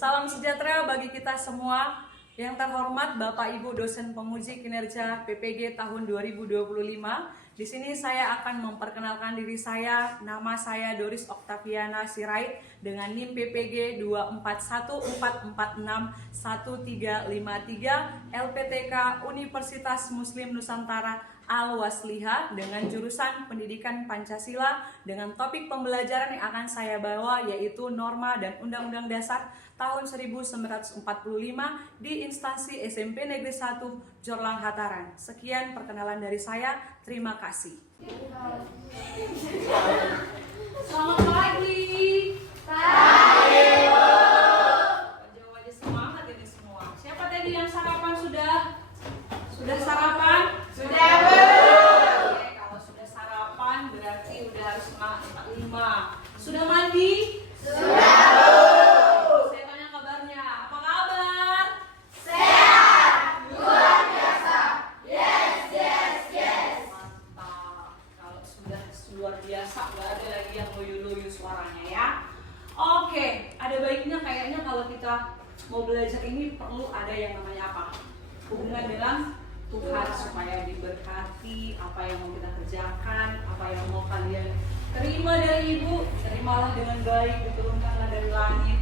Salam sejahtera bagi kita semua. Yang terhormat Bapak Ibu dosen penguji kinerja PPG tahun 2025. Di sini saya akan memperkenalkan diri saya. Nama saya Doris Oktaviana Sirait dengan NIM PPG 2414461353 LPTK Universitas Muslim Nusantara Al-Wasliha dengan jurusan Pendidikan Pancasila dengan topik pembelajaran yang akan saya bawa yaitu Norma dan Undang-Undang Dasar tahun 1945 di instansi SMP Negeri 1 Jorlang Hataran. Sekian perkenalan dari saya. Terima kasih. Selamat pagi. Pagi, Bu. Wajah-wajah semangat ini semua. Siapa tadi yang sarapan sudah? Sudah sarapan? Sudah, Bu. Oke, kalau sudah sarapan berarti udah harus semangat 45. Sudah mandi? Sudah, Bu. Saya tanya kabarnya. Apa kabar? Sehat. Luar biasa. Yes. Mantap. Kalau sudah luar biasa, nggak ada lagi yang loyo-loyo suaranya ya. Oke, ada baiknya kayaknya kalau kita mau belajar ini perlu ada yang namanya apa? Hubungan dengan Tuhan supaya diberkati apa yang mau kita kerjakan, apa yang mau kalian terima dari Ibu, terimalah dengan baik, diturunkanlah dari langit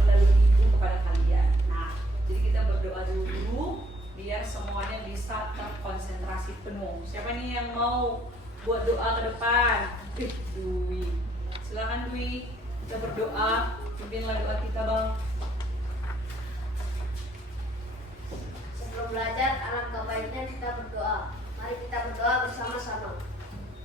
melalui Ibu kepada kalian. Nah, jadi kita berdoa dulu biar semuanya bisa terkonsentrasi penuh. Siapa nih yang mau buat doa ke depan? Dwi. Silakan Dwi, kita berdoa, pimpinlah doa kita, Bang. Sebelum belajar, alangkah baiknya kita berdoa. Mari kita berdoa bersama-sama.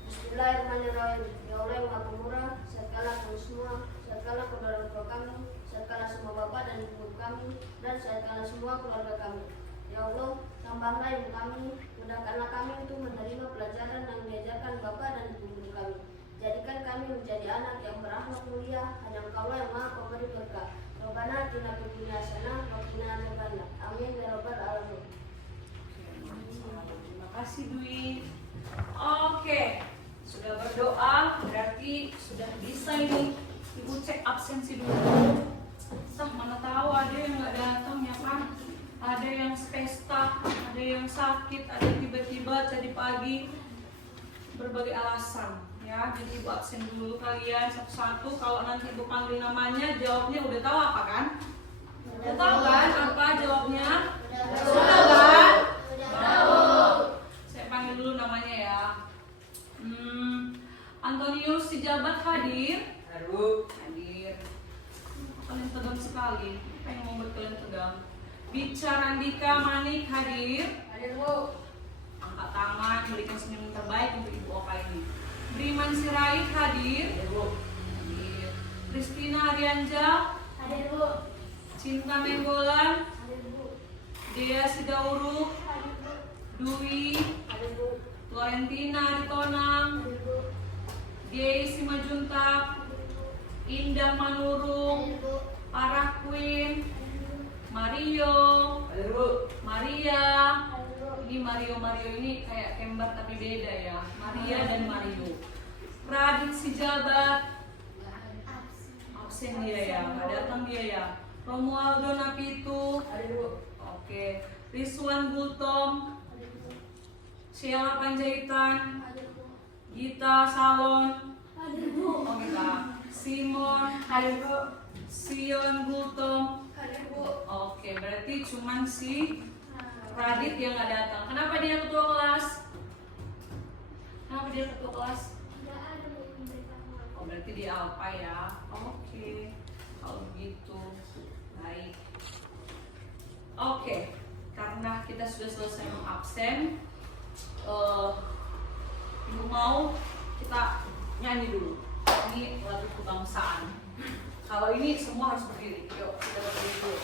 Bismillahirrahmanirrahim. Ya Allah yang Maha Pemurah, sertalah kami semua, sertalah keluarga kami, sertalah semua bapak dan ibu kami, dan sertalah semua keluarga kami. Ya Allah, tambahlah ilmu kami, mudahkanlah kami untuk menerima pelajaran yang diajarkan bapak dan ibu kami. Jadikan kami menjadi anak yang berakhlak mulia, hanya Engkaulah yang Maha Pemberi berkah. Rabbana atina fid dunya hasanah wa qina adzabannar. Amin ya rabbal alamin. Terima kasih Dwi. Oke, sudah berdoa berarti sudah bisa ini. Ibu cek absensi dulu. Mana tahu ada yang nggak datang ya kan? Ada yang pesta, ada yang sakit, ada yang tiba-tiba tadi pagi berbagai alasan. Ya, jadi Ibu absen dulu kalian satu-satu. Kalau nanti Ibu panggil namanya, jawabnya udah tahu apa kan? Udah tahu kan apa jawabnya? Sudah kan? Tahu. Saya panggil dulu namanya ya. Antonius Sijabat hadir? Hadir. Kalian tegang sekali. Apa yang membuat kalian tegang? Bicarandika Manik hadir? Hadir Bu. Angkat tangan, berikan senyum terbaik untuk Ibu Oka ini. Briman Sirait hadir? Hadir. Kristina Arianja? Hadir Bu. Cinta Menggolan? Hadir Bu. Dea Sidauruk? Hadir Bu. Dwi? Hadir Bu. Florentina Aritonang? Hadir Bu. Gay Simajuntak? Indah Manurung? Hadir Bu. Parah Queen? Mario? Maria? Hadir Bu. Ini Mario ini kayak kembar tapi beda ya. Maria dan Mario. Radit Sijabat absen dia ya, nggak datang dia ya. Romualdo Napitu. Oke. Rizwan Gultom. Sheila Panjaitan. Gita Salon. Oh Gita. Simon. Sion Gultom. Oke, berarti cuman si Radit yang nggak datang. Kenapa dia ketua kelas? Oh, berarti dia apa ya? Oke. Kalau begitu, baik. Oke, karena kita sudah selesai mengabsen, Ibu mau kita nyanyi dulu. Ini lagu kebangsaan. Kalau ini semua harus berdiri. Yuk, kita berdiri dulu.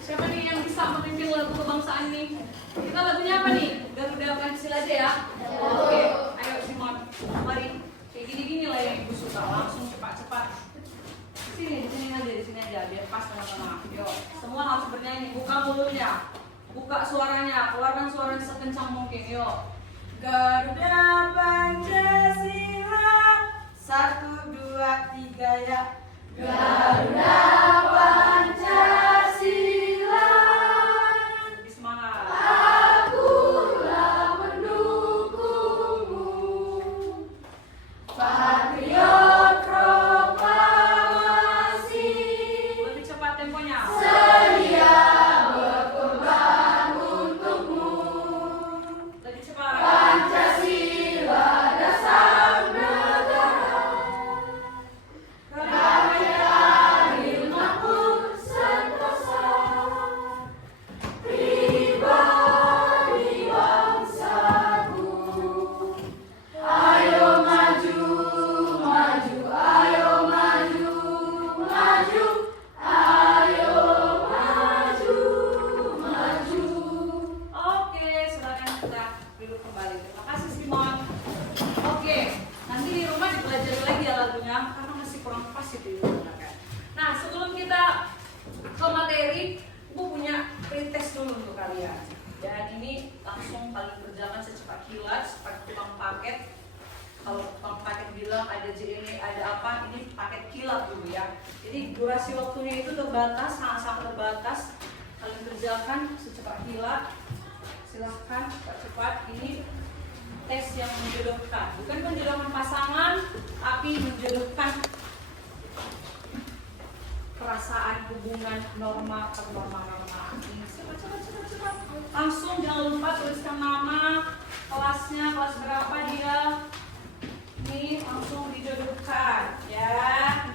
Siapa nih yang bisa memimpin lagu kebangsaan nih? Kita lagunya apa nih? Garuda Pancasila aja ya? Oke, ayo Simon, mari. Kayak gini-gini lah yang Ibu suka, langsung cepat-cepat. Di sini aja, biar pas tengah-tengah. Yuk, semua harus bernyanyi. Buka mulutnya, buka suaranya, keluarkan suaranya sekencang mungkin. Yuk. Garuda Pancasila, 1, 2, 3 ya. Garuda Jadi durasi waktunya itu terbatas, sangat-sangat terbatas. Kalian kerjakan secepat kilat. Silahkan cepat-cepat. Ini tes yang menjodohkan, bukan menjodohkan pasangan, tapi menjodohkan perasaan hubungan norma ke norma. Cepat. Langsung jangan lupa tuliskan nama, kelasnya, kelas berapa dia. Ini langsung dijodohkan, ya.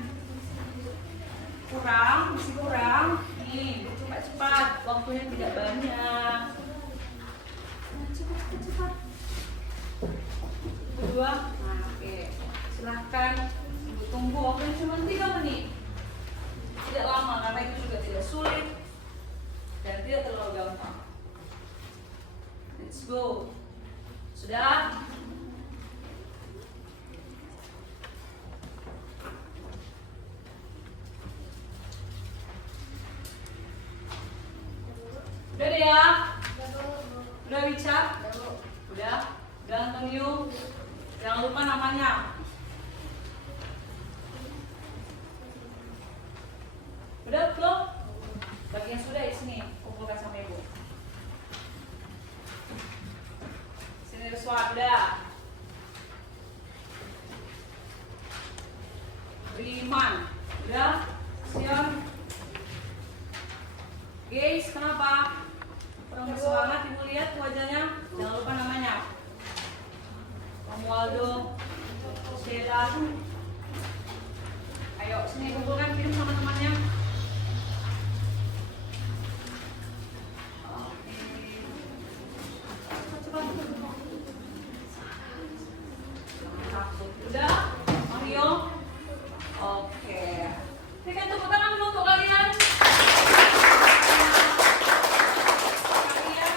Masih kurang. Nih, cepat. Waktunya tidak banyak. Cepat. Kedua, nah oke. Silahkan Ibu tunggu waktunya cuma 3 menit. Tidak lama karena itu juga tidak sulit dan tidak terlalu gampang. Let's go. Sudah? Udah deh ya? Udah Richard? Udah Antonio? Jangan lupa namanya. Udah belum? Bagian sudah di sini, kumpulkan sama Ibu. Sini Riswan, udah. Riman, udah. Sion. Guys, kenapa? Kurang bersemangat, Ibu lihat wajahnya. Jangan lupa namanya. Romualdo, Sheila. Ayo sini kumpulkan, kirim sama temannya. Udah, Mario. Oke. Berikan tepuk tangan dulu untuk kalian. Kalian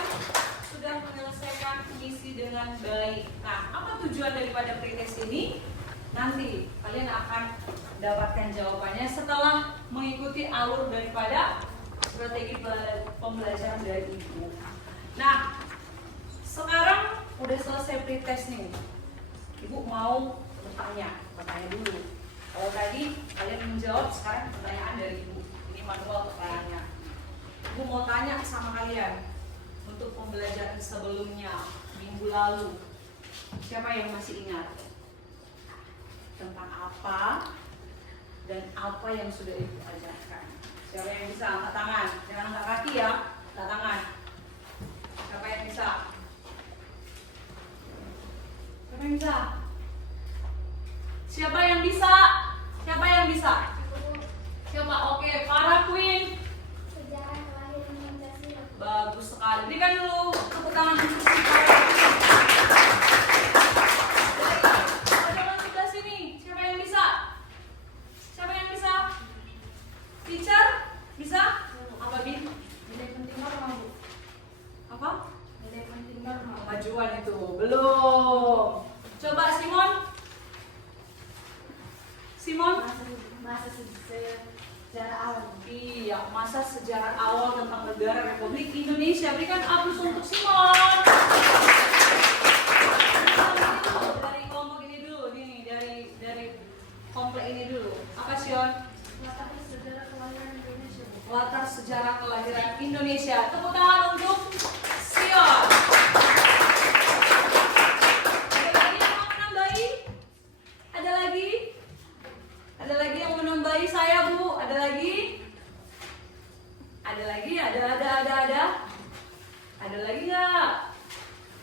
sudah menyelesaikan misi dengan baik. Nah, apa tujuan daripada pretest ini? Nanti kalian akan mendapatkan jawabannya setelah mengikuti alur daripada strategi pembelajaran dari Ibu. Nah, sekarang udah selesai pretest nih. Ibu mau bertanya dulu. Kalau tadi kalian menjawab, sekarang pertanyaan dari Ibu. Ini manual pertanyaannya. Ibu mau tanya sama kalian untuk pembelajaran sebelumnya minggu lalu. Siapa yang masih ingat tentang apa dan apa yang sudah Ibu ajarkan? Siapa yang bisa angkat tangan? Jangan angkat kaki ya, angkat tangan. Siapa yang bisa? Siapa yang bisa? Siapa yang bisa? Siapa yang bisa? Siapa? Oke, para queen. Sejarah kelahiran Pancasila. Bagus sekali. Berikan dulu tepuk tangan untuk si para sebelah sini. Siapa yang bisa? Siapa yang bisa? Teacher? Bisa? Apa Bin? Nilai penting norma, Bu. Apa? Nilai penting norma. Kemajuan itu belum. Coba Simon. Masa sejarah awal. Iya, masa sejarah awal tentang negara Republik Indonesia. Berikan aplaus untuk Simon. Dari kelompok ini dulu, dari komplek ini dulu. Apa Sion? Latar sejarah kelahiran Indonesia, Bu. Latar sejarah kelahiran Indonesia. Tepuk tangan untuk Sion. Ada lagi yang mau menambahi? Ada lagi? Ada lagi yang menambahi saya, Bu? Ada lagi? Ada lagi? Ada? Ada lagi nggak?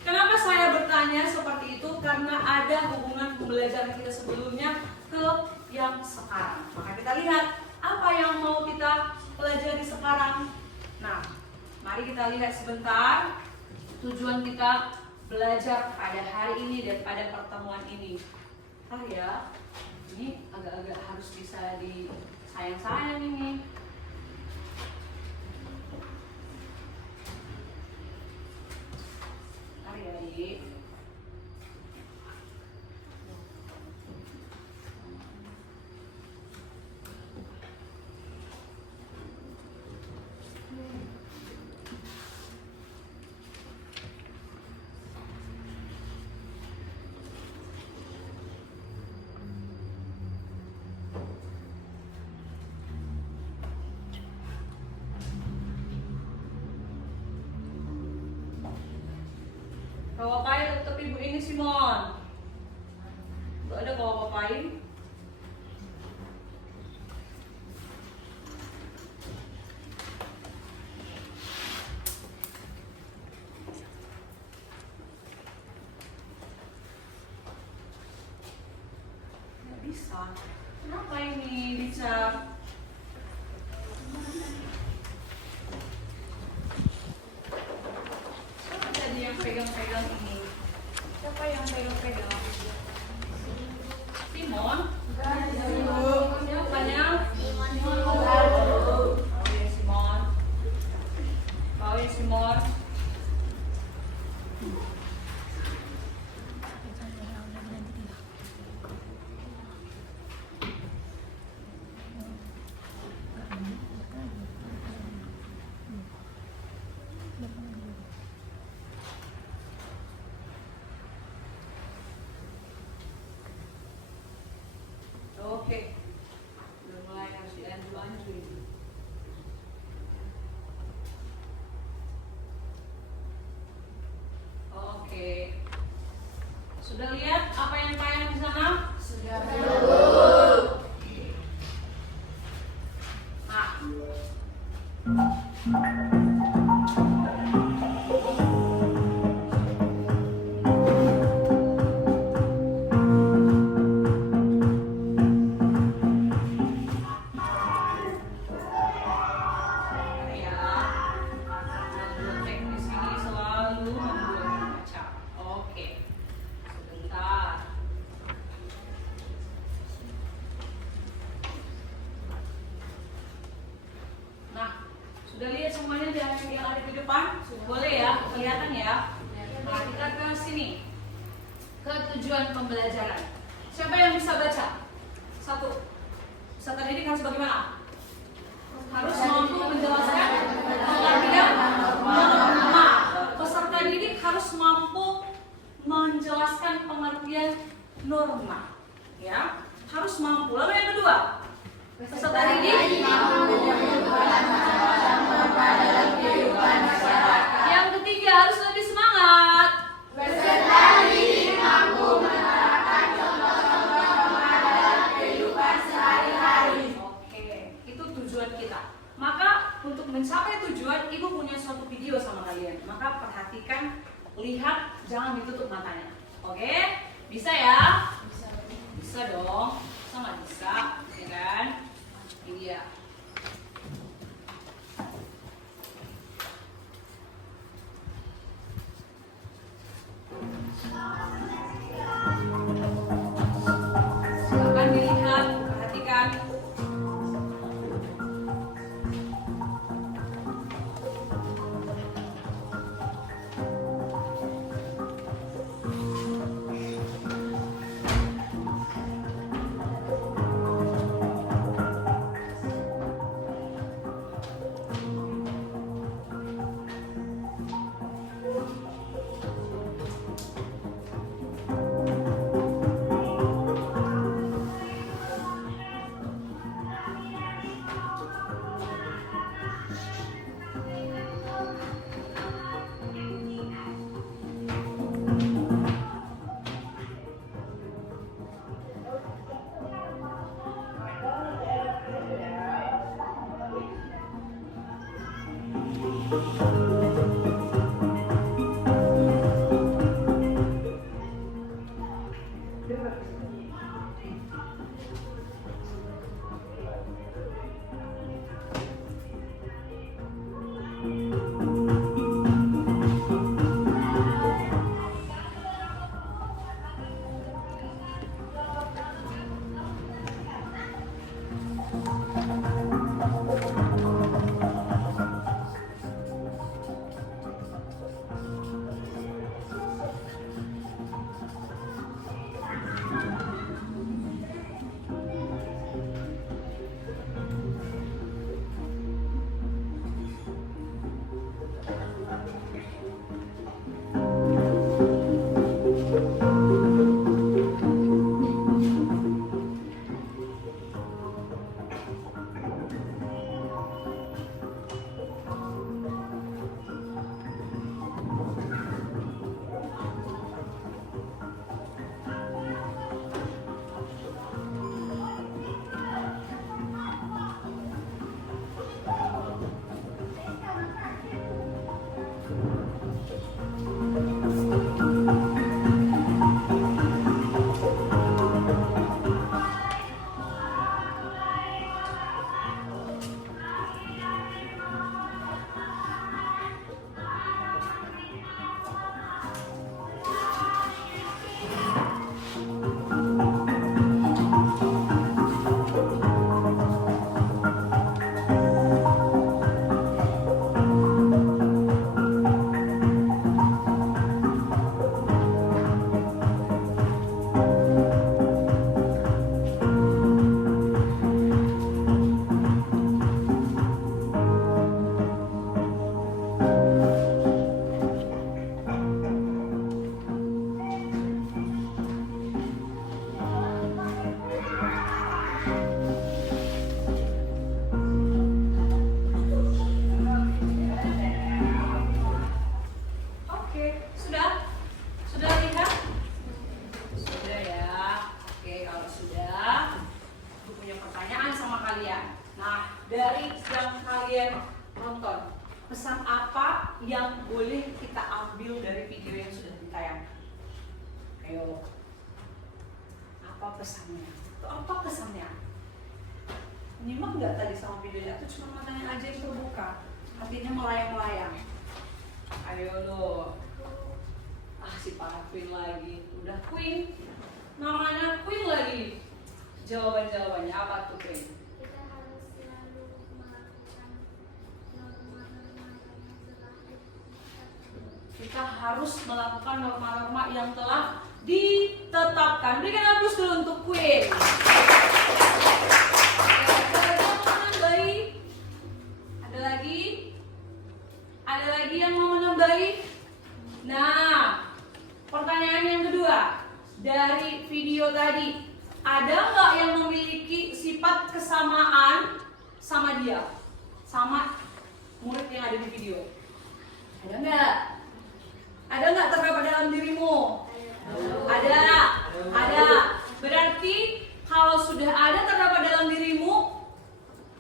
Kenapa saya bertanya seperti itu? Karena ada hubungan pembelajaran kita sebelumnya ke yang sekarang. Maka kita lihat apa yang mau kita pelajari sekarang. Nah, mari kita lihat sebentar tujuan kita belajar pada hari ini dan pada pertemuan ini. Ya, ini agak-agak harus bisa disayang-sayang ini. Adik. Kau apain tetap ibu ini Simon? Gak ada kau apain? Gak bisa. Kenapa ini bisa? Siapa tadi yang pegang-pegang ini? Siapa yang pegang-pegang? Simon? Siapanya? Oke, Simon. Kau ya, Simon. Oke, udah mulai harus dilanjut. Oke, sudah lihat apa yang payang di sana? Sudah. Nah. Teknis ini selalu membuat membaca. Oke, sebentar. Nah, sudah lihat semuanya yang ada di depan? Boleh ya, kelihatan ya. Nah, kita ke sini, ke tujuan pembelajaran. Siapa yang bisa baca? Satu, peserta didik harus bagaimana? Harus mampu menjelaskan pengertian norma. Peserta didik harus mampu menjelaskan pengertian norma, ya, harus mampu. Lalu yang kedua, peserta didik yang ketiga harus lebih semangat. Peserta didik mampu menerapkan contoh-contoh norma dalam kehidupan sehari-hari. Oke, itu tujuan kita. Maka untuk mencapai tujuan, ibu punya suatu video sama kalian. Maka perhatikan, lihat, jangan ditutup matanya. Oke? Bisa ya? Bisa dong. Bisa nggak bisa? Ya kan? Ini dia. Silakan dilihat, perhatikan. yang kalian nonton? Pesan apa yang boleh kita ambil dari video yang sudah ditayangkan? Ayo, apa pesannya? Apa pesannya? Nyimak nggak tadi sama videonya? Atau cuma matanya aja yang terbuka, hatinya melayang-layang? Ayo lo. Si para Queen lagi. Udah Queen, namanya Queen lagi. Jawabannya apa tuh Queen? Kita harus melakukan norma-norma yang telah ditetapkan. Berikan aplaus dulu untuk Queen. Ada lagi? Ada lagi yang mau menambahi? Nah, pertanyaan yang kedua dari video tadi, ada nggak yang memiliki sifat kesamaan sama dia, sama murid yang ada di video? Ada nggak? Ada nggak terdapat dalam dirimu? Ada. Berarti kalau sudah ada terdapat dalam dirimu,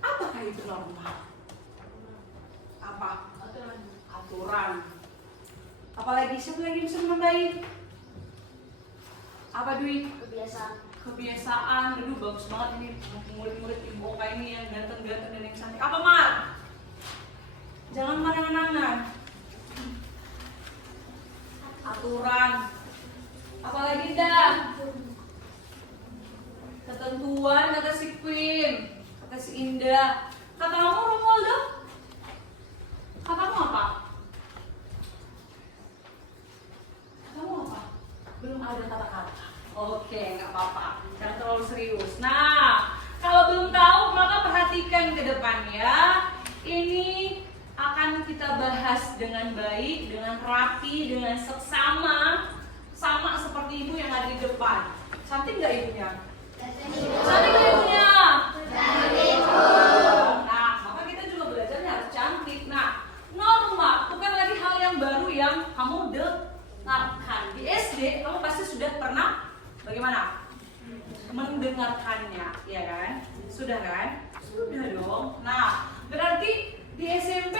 apakah itu norma? Apa? Aturan. Apalagi siapa lagi bisa menambahin? Apa Dwi? Kebiasaan. Aduh bagus banget ini murid-murid Ibu Oka ini yang ganteng-ganteng dan yang cantik. Apa Mar? Jangan marah-marah. Aturan. Apalagi dah? Ketentuan kata si Queen, kata si Indah. Kata kamu Romualdo? Katamu apa? Katamu apa? Belum ada kata-kata. Oke, nggak apa-apa. Jangan terlalu serius. Nah, kalau belum tahu maka perhatikan ke depannya. Ini akan kita bahas dengan baik, dengan rapi, dengan seksama, sama seperti ibu yang ada di depan. Cantik nggak ibunya? Cantik nggak ibunya? Cantik. Nah, maka kita juga belajarnya harus cantik. Nah, norma bukan lagi hal yang baru yang kamu dengarkan. Di SD kamu pasti sudah pernah bagaimana? Mendengarkannya, ya kan? Sudah kan? Sudah dong. Nah, berarti di SMP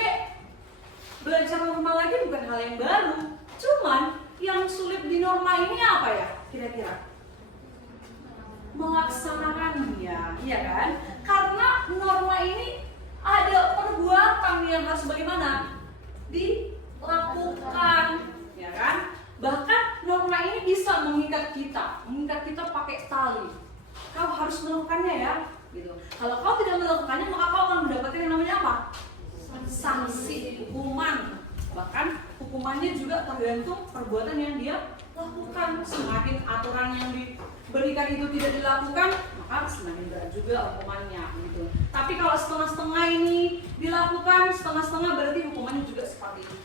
belajar norma lagi bukan hal yang baru. Cuman yang sulit di norma ini apa ya? Kira-kira melaksanakannya, iya kan? Karena norma ini ada perbuatan yang harus bagaimana? Dilakukan, ya kan? Bahkan norma ini bisa mengikat kita pakai tali. Kau harus melakukannya ya, gitu. Kalau kau tidak melakukannya, maka kau akan mendapatkan yang namanya apa? Sanksi, hukuman. Bahkan hukumannya juga tergantung perbuatan yang dia lakukan. Semakin aturan yang diberikan itu tidak dilakukan, maka semakin berat juga hukumannya, gitu. Tapi kalau setengah-setengah ini dilakukan, setengah-setengah berarti hukumannya juga seperti itu,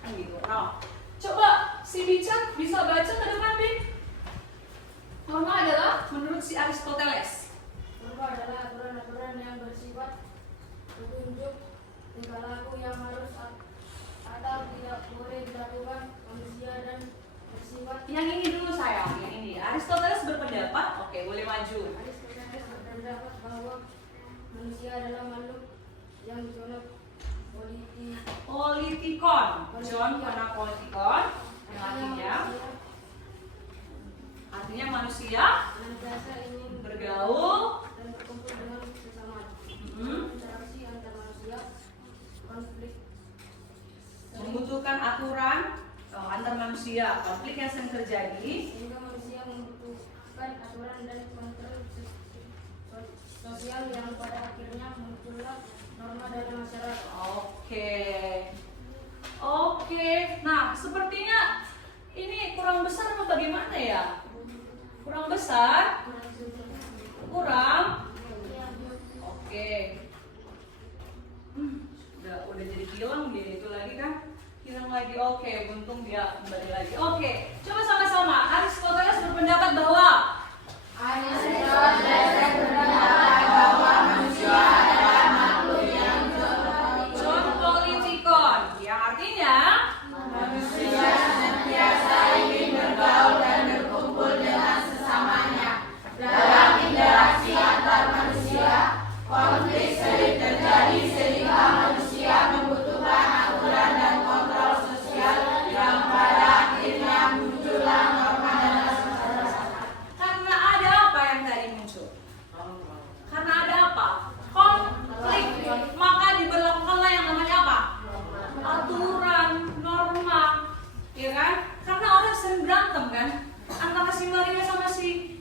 kan gitu. Nah, coba si Bican bisa baca ke depan, Bin. Norma adalah menurut si Aristoteles. Norma adalah aturan-aturan yang bersifat petunjuk tingkah laku yang harus atau tidak boleh dilakukan manusia dan bersifat. Yang ini dulu sayang, yang ini. Aristoteles berpendapat, oke, boleh maju. Aristoteles berpendapat bahwa manusia adalah makhluk yang dicontoh Politikon. John pernah politikon, yang artinya manusia senantiasa ingin bergaul dan berkumpul dengan sesama. Interaksi antar manusia, konflik membutuhkan aturan antar manusia, konflik yang sering terjadi sehingga manusia membutuhkan aturan dan kontrol sosial yang pada akhirnya muncullah norma dalam masyarakat. Oke. Nah, sepertinya ini kurang besar atau bagaimana ya? Kurang besar? Kurang? Oke. Udah jadi hilang dia itu lagi kan? Hilang lagi. Oke, untung dia kembali lagi. Oke, coba sama-sama. Aristoteles berpendapat bahwa manusia adalah makhluk yang John politikon, yang artinya manusia senantiasa ingin bergaul dan berkumpul dengan sesamanya. Dalam interaksi antar manusia, konflik sering terjadi sering berantem kan? Antara si Maria sama si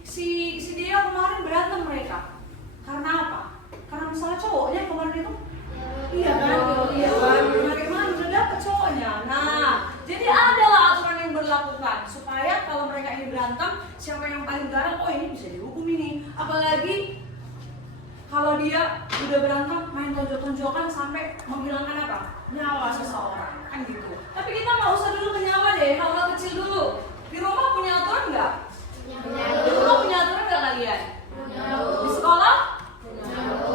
Deo kemarin berantem mereka. Karena apa? Karena masalah cowoknya kemarin itu. Iya kan? Iya kan? Bagaimana udah dapet cowoknya. Nah, jadi adalah aturan yang berlakukan supaya kalau mereka ini berantem, siapa yang paling garang, oh ini bisa dihukum ini. Apalagi kalau dia udah berantem main tonjok-tonjokan sampai menghilangkan apa? Nyawa seseorang, kan gitu. Tapi kita nggak usah dulu ke nyawa deh, hal-hal kecil dulu. Di rumah punya aturan nggak? Di rumah punya aturan nggak kalian? Di sekolah?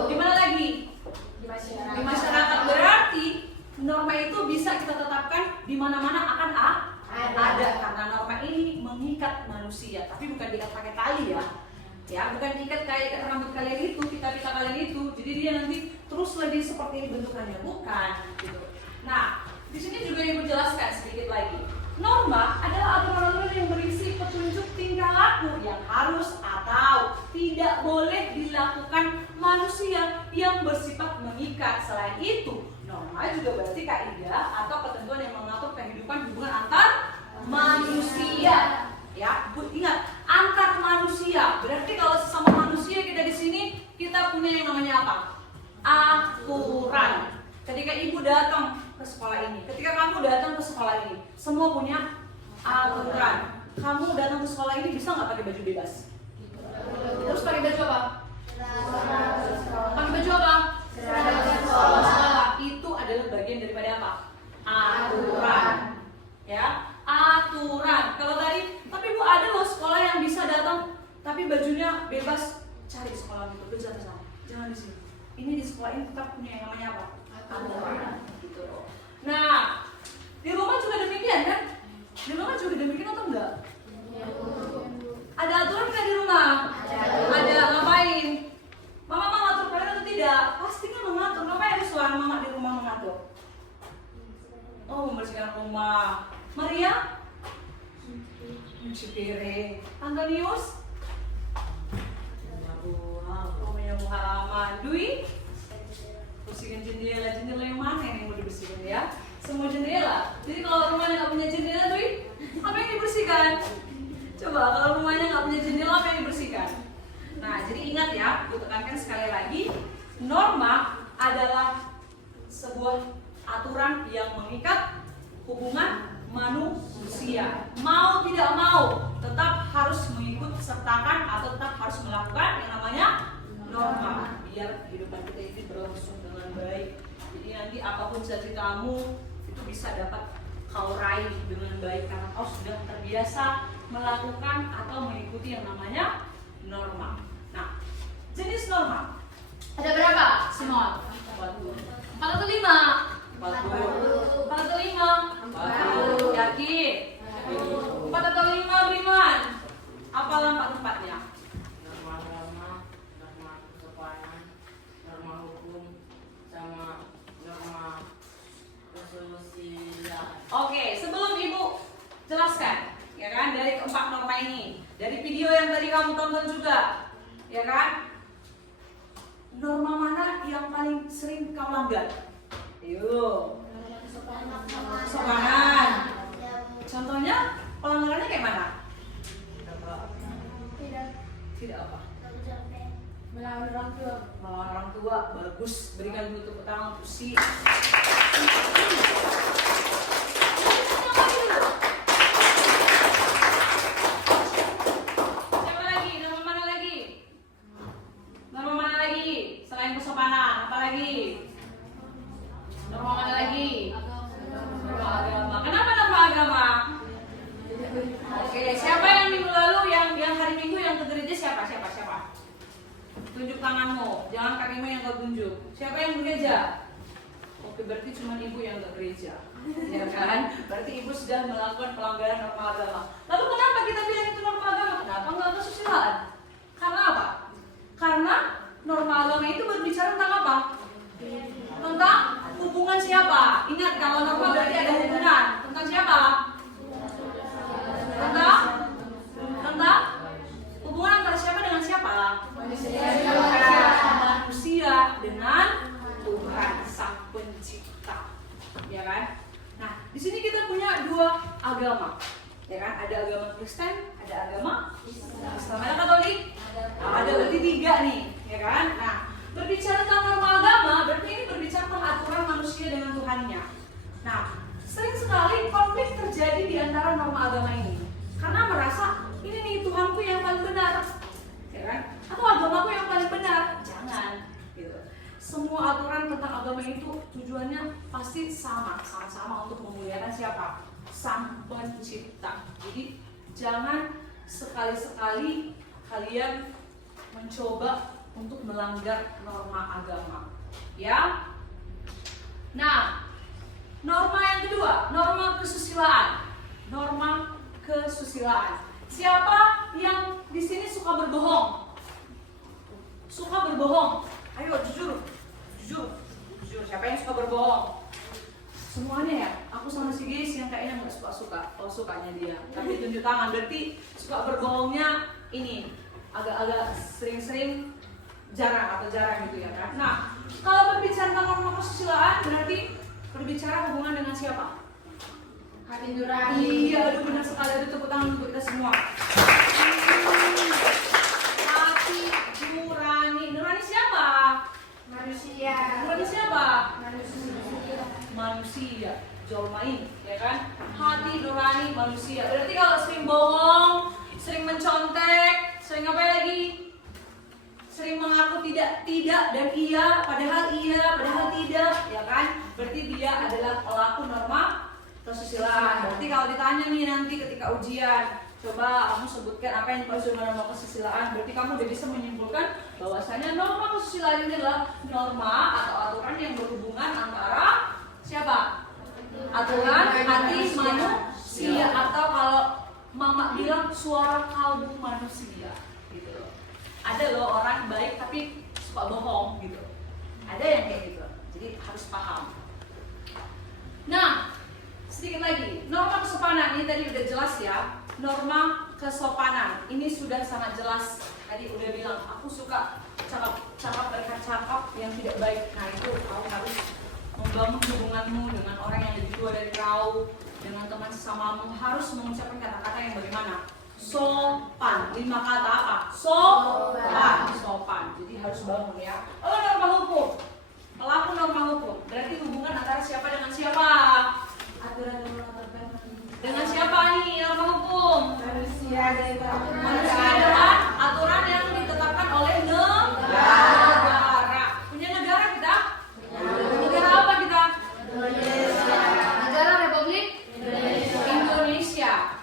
Di mana lagi? Di masyarakat. Berarti norma itu bisa kita tetapkan di mana-mana akan ada, karena norma ini mengikat manusia, tapi bukan diikat pakai tali ya. Ya, bukan diikat kayak ikat rambut kalian itu, pita-pita kalian itu. Jadi dia nanti terus lebih seperti ini bentukannya, bukan gitu. Nah, di sini juga Ibu jelaskan sedikit lagi. Norma adalah aturan-aturan yang berisi petunjuk tingkah laku yang harus atau tidak boleh dilakukan manusia yang bersifat mengikat. Selain itu, norma juga berarti kaidah atau ketentuan yang mengatur kehidupan hubungan antar manusia. Ya, ingat, antar manusia. Berarti kalau sesama manusia kita di sini, kita punya yang namanya apa? Aturan. Ketika ibu datang ke sekolah ini, ketika kamu datang ke sekolah ini, semua punya aturan. Kamu datang ke sekolah ini bisa nggak pakai baju bebas? Terus pakai baju apa? Pakai baju apa? Itu adalah bagian daripada apa? Aturan. Ya, aturan. Kalau tadi, tapi Bu ada loh sekolah yang bisa datang tapi bajunya bebas, cari sekolah itu, kejar ke sana. Jangan di sini. Ini di sekolah ini tetap punya yang namanya apa? Aturan. Gitu loh. Nah, di rumah juga demikian kan? Di rumah juga demikian atau enggak? Ada aturan nggak di rumah? Ada. Ngapain? Mama mengatur kalian atau tidak? Pastinya mengatur. Ngapain suara mama di rumah mengatur? Oh, membersihkan rumah. Maria? Cuci piring. Antonius? Oh, menyapu halaman. Dwi? Bersihkan jendela. Jendela yang mana yang mau dibersihkan ya? Semua jendela. Jadi kalau rumahnya nggak punya jendela, Dwi, apa yang dibersihkan? Coba kalau rumahnya nggak punya jendela, apa yang dibersihkan? Nah, jadi ingat ya, aku tekankan sekali lagi, norma adalah sebuah aturan yang mengikat hubungan manusia. Mau tidak mau, tetap harus mengikut sertakan atau tetap harus melakukan yang namanya norma, biar kehidupan kita ini berlangsung dengan baik. Jadi nanti apapun cita-citamu itu bisa dapat kau raih dengan baik karena kau sudah terbiasa melakukan atau mengikuti yang namanya norma. Nah, jenis norma ada berapa, Simon? 4 atau 5? 4 atau 5? 4. Yakin? 4 atau 5, Briman? Apalah 4-4-nya? Norma-norma, norma kesopanan, norma hukum, sama norma kesusilaan. Oke, sebelum Ibu jelaskan, ya kan, dari keempat norma ini, dari video yang tadi kamu tonton juga, ya kan, norma mana yang paling sering kamu langgar? Yuk, kesopanan. Contohnya, pelanggarannya kayak mana? Tidak apa? Melawan orang tua. Melawan orang tua, bagus. Berikan dulu tepuk tangan untuk si. Siapa lagi? Norma mana lagi? Norma mana lagi? Selain kesopanan, apa lagi? Norma mana lagi? Norma agama. Kenapa norma agama? Oke, siapa yang minggu lalu, yang hari Minggu yang ke gereja siapa? Tunjuk tanganmu, jangan kakimu yang kau tunjuk. Siapa yang bekerja? Oke, berarti cuma ibu yang ke gereja, ya kan? Berarti ibu sudah melakukan pelanggaran norma agama. Lalu kenapa kita bilang itu norma agama? Kenapa nggak kesusilaan? Karena apa? Karena norma agama itu berbicara tentang apa? Tentang hubungan siapa? Ingat, kalau norma berarti ada hubungan. Tentang siapa? Tentang hubungan antara siapa dengan siapa? Manusia dengan Tuhan Sang Pencipta, ya kan? Nah, di sini kita punya 2 agama. Ya kan? Ada agama Kristen, ada agama Islam, ada Katolik, ada berarti 3 nih, ya kan? Nah, berbicara tentang norma agama, berarti ini berbicara tentang aturan manusia dengan Tuhannya. Nah, sering sekali konflik terjadi di antara norma agama ini, karena merasa ini nih Tuhanku yang paling benar, ya kan? Atau agamaku yang paling benar. Jangan, gitu. Semua aturan tentang agama itu tujuannya pasti sama-sama untuk memuliakan siapa? Sang Pencipta. Jadi jangan sekali-sekali kalian mencoba untuk melanggar norma agama, ya. Nah, norma yang kedua, norma kesusilaan. Norma kesusilaan. Siapa yang di sini suka berbohong? Suka berbohong? Ayo jujur. Siapa yang suka berbohong? Semuanya ya. Aku sama si Gis yang kayaknya nggak suka. Oh, sukanya dia. Tapi tunjuk tangan. Berarti suka berbohongnya ini agak-agak sering-sering, jarang gitu ya kan. Nah, kalau berbicara tentang norma kesusilaan berarti berbicara hubungan dengan siapa? Hati nurani. Iya, aduh benar sekali. Aduh, tepuk tangan untuk kita semua. Hati nurani. Nurani siapa? Manusia. Nurani siapa? Manusia. Jolmain, ya kan? Hati nurani manusia. Berarti kalau sering bohong, sering mencontek, sering apa lagi? Sering mengaku tidak dan iya, padahal tidak, ya kan? Berarti dia adalah pelaku norma kesusilaan. Berarti kalau ditanya nih nanti ketika ujian, coba kamu sebutkan apa yang dimaksud dengan norma kesusilaan. Berarti kamu udah bisa menyimpulkan bahwasanya norma kesusilaan ini adalah norma atau aturan yang berhubungan antara siapa? Aturan hati manusia, atau kalau mama bilang suara kalbu manusia, gitu loh. Ada loh orang baik tapi suka bohong gitu. Ada yang kayak gitu. Jadi harus paham. Nah, sedikit lagi, norma kesopanan ini tadi udah jelas ya. Norma kesopanan ini sudah sangat jelas. Tadi udah bilang aku suka cakap bercakap yang tidak baik. Nah, itu kau harus membangun hubunganmu dengan orang yang lebih tua dari kau, dengan teman sesamamu, harus mengucapkan kata-kata yang bagaimana? Sopan. 5 kata apa? Sopan. Jadi harus bangun ya. Lalu norma hukum. Pelaku norma hukum. Berarti hubungan antara siapa dengan siapa? Dengan siapa nih norma hukum? Manusia Adalah aturan yang ditetapkan oleh negara. Punya negara kita? Negara apa kita? Negara Republik Indonesia.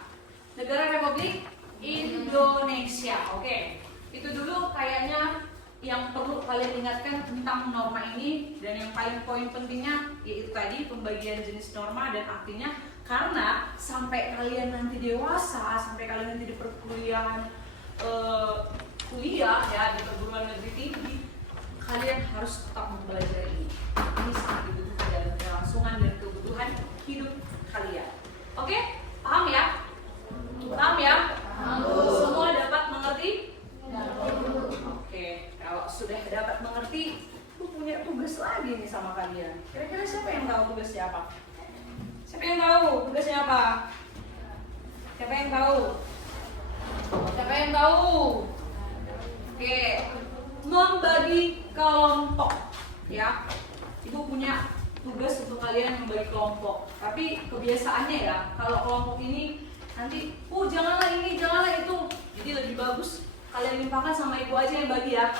Negara Republik Indonesia. Oke. Itu dulu kayaknya yang perlu kalian ingatkan tentang norma ini, dan yang paling poin pentingnya yaitu tadi pembagian jenis norma dan artinya, karena sampai kalian nanti dewasa, sampai kalian nanti di perkuliahan kuliah ya di perguruan negeri tinggi, kalian harus tetap mempelajari ini. Ini sangat dibutuhkan dalam kelangsungan dan kebutuhan hidup kalian. Oke? Paham ya? Paham ya? Semua dapat mengerti? Oke, kalau sudah dapat mengerti, aku punya tugas lagi nih sama kalian. Kira-kira siapa yang tahu tugasnya apa? Siapa yang tahu tugasnya apa? Siapa yang tahu? Siapa yang tahu? Oke, membagi kelompok, ya. Ibu punya tugas untuk kalian membagi kelompok. Tapi kebiasaannya ya, kalau kelompok ini nanti, janganlah ini, janganlah itu. Jadi lebih bagus kalian limpahkan sama ibu aja yang bagi ya.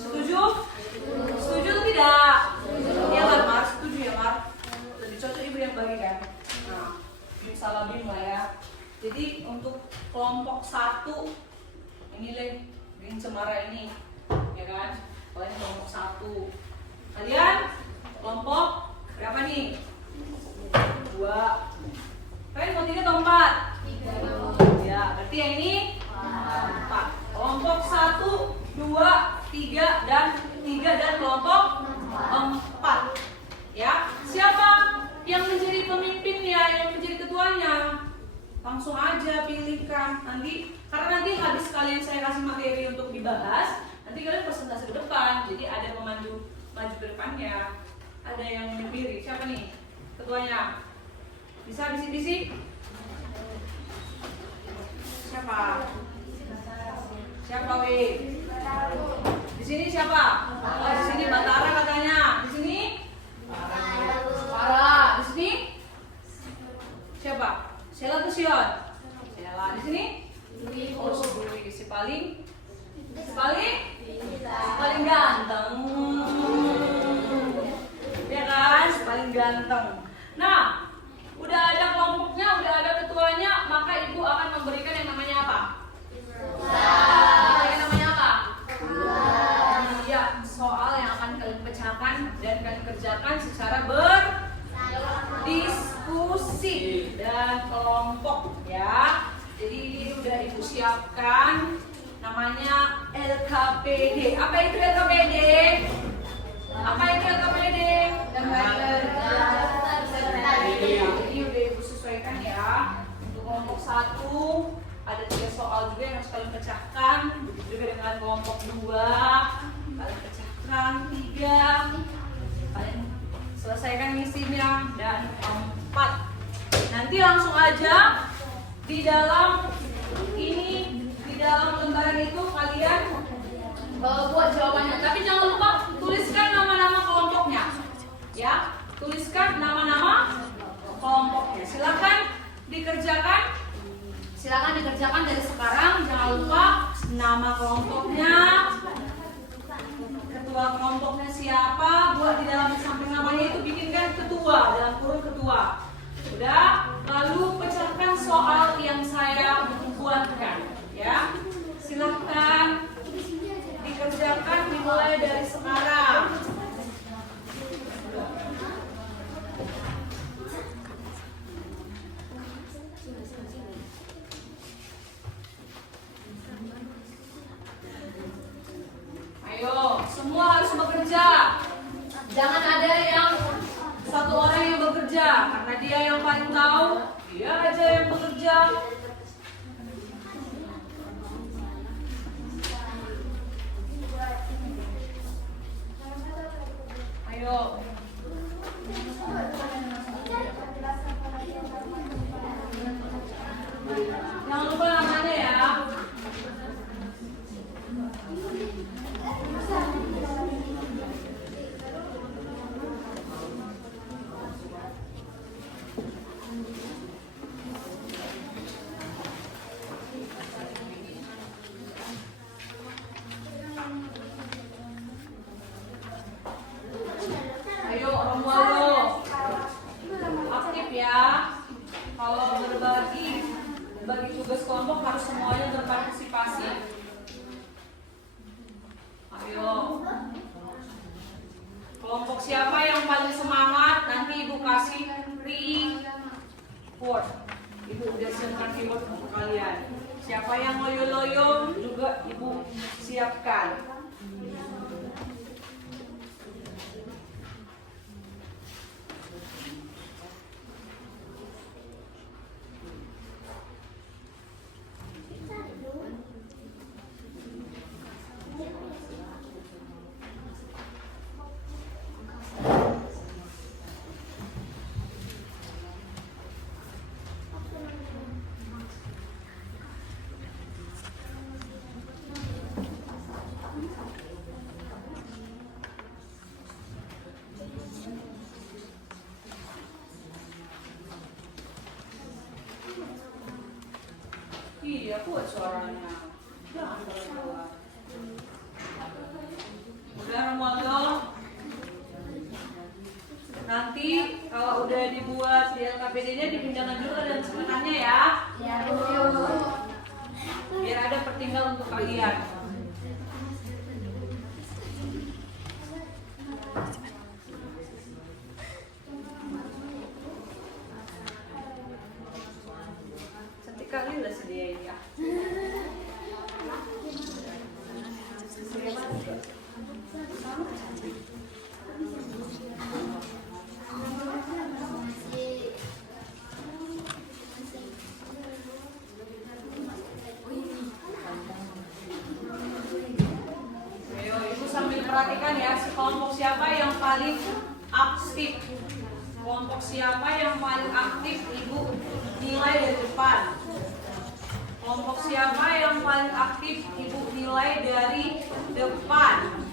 Setuju? Setuju atau tidak? Iya kan Mar? Setuju ya Mar? Lebih cocok ibu yang bagi kan? Nah, salah bim lah ya. Jadi untuk kelompok 1 ini Green Cemara ini, ya kan? Kalian kelompok 1. Kalian kelompok berapa nih? 2. Kalian mau 3 atau 4? 3. Ya, berarti yang ini 4. Kelompok 1, 2, 3 dan kelompok 4. Ya, siapa yang menjadi pemimpinnya, yang menjadi ketuanya? Langsung aja pilihkan nanti, karena nanti habis kalian saya kasih materi untuk dibahas, nanti kalian presentasi ke depan. Jadi ada maju ke depannya, ada yang berdiri. Siapa nih ketuanya? Bisa bisik-bisik? Siapa? Siapa Wi? Di sini siapa? Oh, di sini Batara katanya. Di sini? Farah. Di sini? Siapa? Sheila atau Sion? Sheila. Di sini? Oh, si Dwi. Si paling ganteng. Ya kan? Si paling ganteng. Nah, udah ada kelompoknya, udah ada ketuanya, maka ibu akan memberikan yang namanya apa? Yang namanya apa? Ya, soal yang akan kalian pecahkan dan kalian kerjakan secara berdiskusi dan kelompok ya. Jadi ini udah ibu siapkan namanya LKPD. Apa itu LKPD? Apa itu LKPD? Jadi udah ibu sesuaikan ya. Untuk kelompok 1 ada 3 soal juga yang harus kalian pecahkan. Begitu juga dengan kelompok 2 kalian pecahkan 3. Kalian selesaikan misinya. Dan 4 nanti langsung aja di dalam lembaran itu kalian buat jawabannya. Tapi jangan lupa tuliskan nama-nama kelompoknya. Ya, tuliskan nama-nama kelompoknya. Silakan dikerjakan dari sekarang. Jangan lupa nama kelompoknya, ketua kelompoknya siapa, buat di dalam samping namanya itu bikinkan ketua, dalam kurung ketua. Udah, lalu pecahkan soal yang saya buatkan ya. Silahkan dikerjakan dimulai dari sekarang. Ayo, semua harus bekerja. Jangan ada yang satu orang yang bekerja karena dia yang paling tahu, dia aja yang bekerja. Ayo. Jangan lupa namanya ya. Ayo Romualdo, aktif ya. Kalau bagi tugas kelompok harus semuanya berpartisipasi. Ayo. Kelompok siapa yang paling semangat? Nanti ibu kasih reward. Ibu udah siapkan reward untuk kalian. Siapa yang loyo-loyo juga ibu siapkan. Iya, kuat suaranya. Jangan keluar. Udah Romualdo. Nanti kalau udah dibuat di LKPD-nya dipinjamkan dulu dan sebenarnya ya. Ya, Biar ada pertinggal untuk kalian. Cantik kali lah sediain ya. Ayo, ibu sambil perhatikan ya, kelompok siapa yang paling aktif. Kelompok siapa yang paling aktif, ibu nilai dari depan. Kelompok siapa yang paling aktif Ibu nilai dari depan?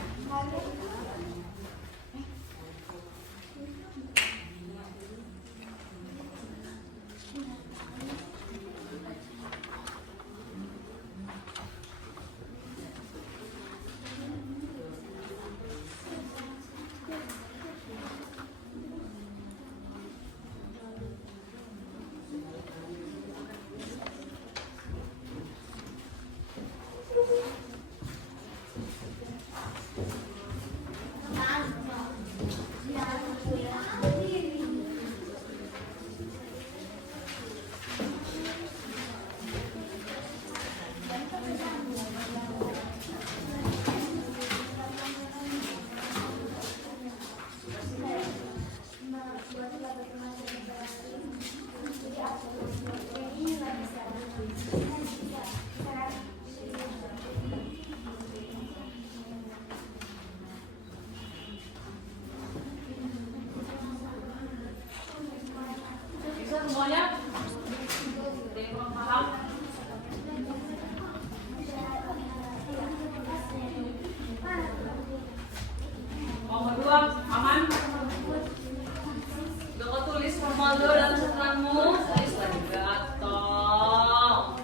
Bisa semuanya? Ada yang belum paham? Mau kedua, aman? Udah kau tulis formulir dalam catatanmu? Tulis lagi gatong.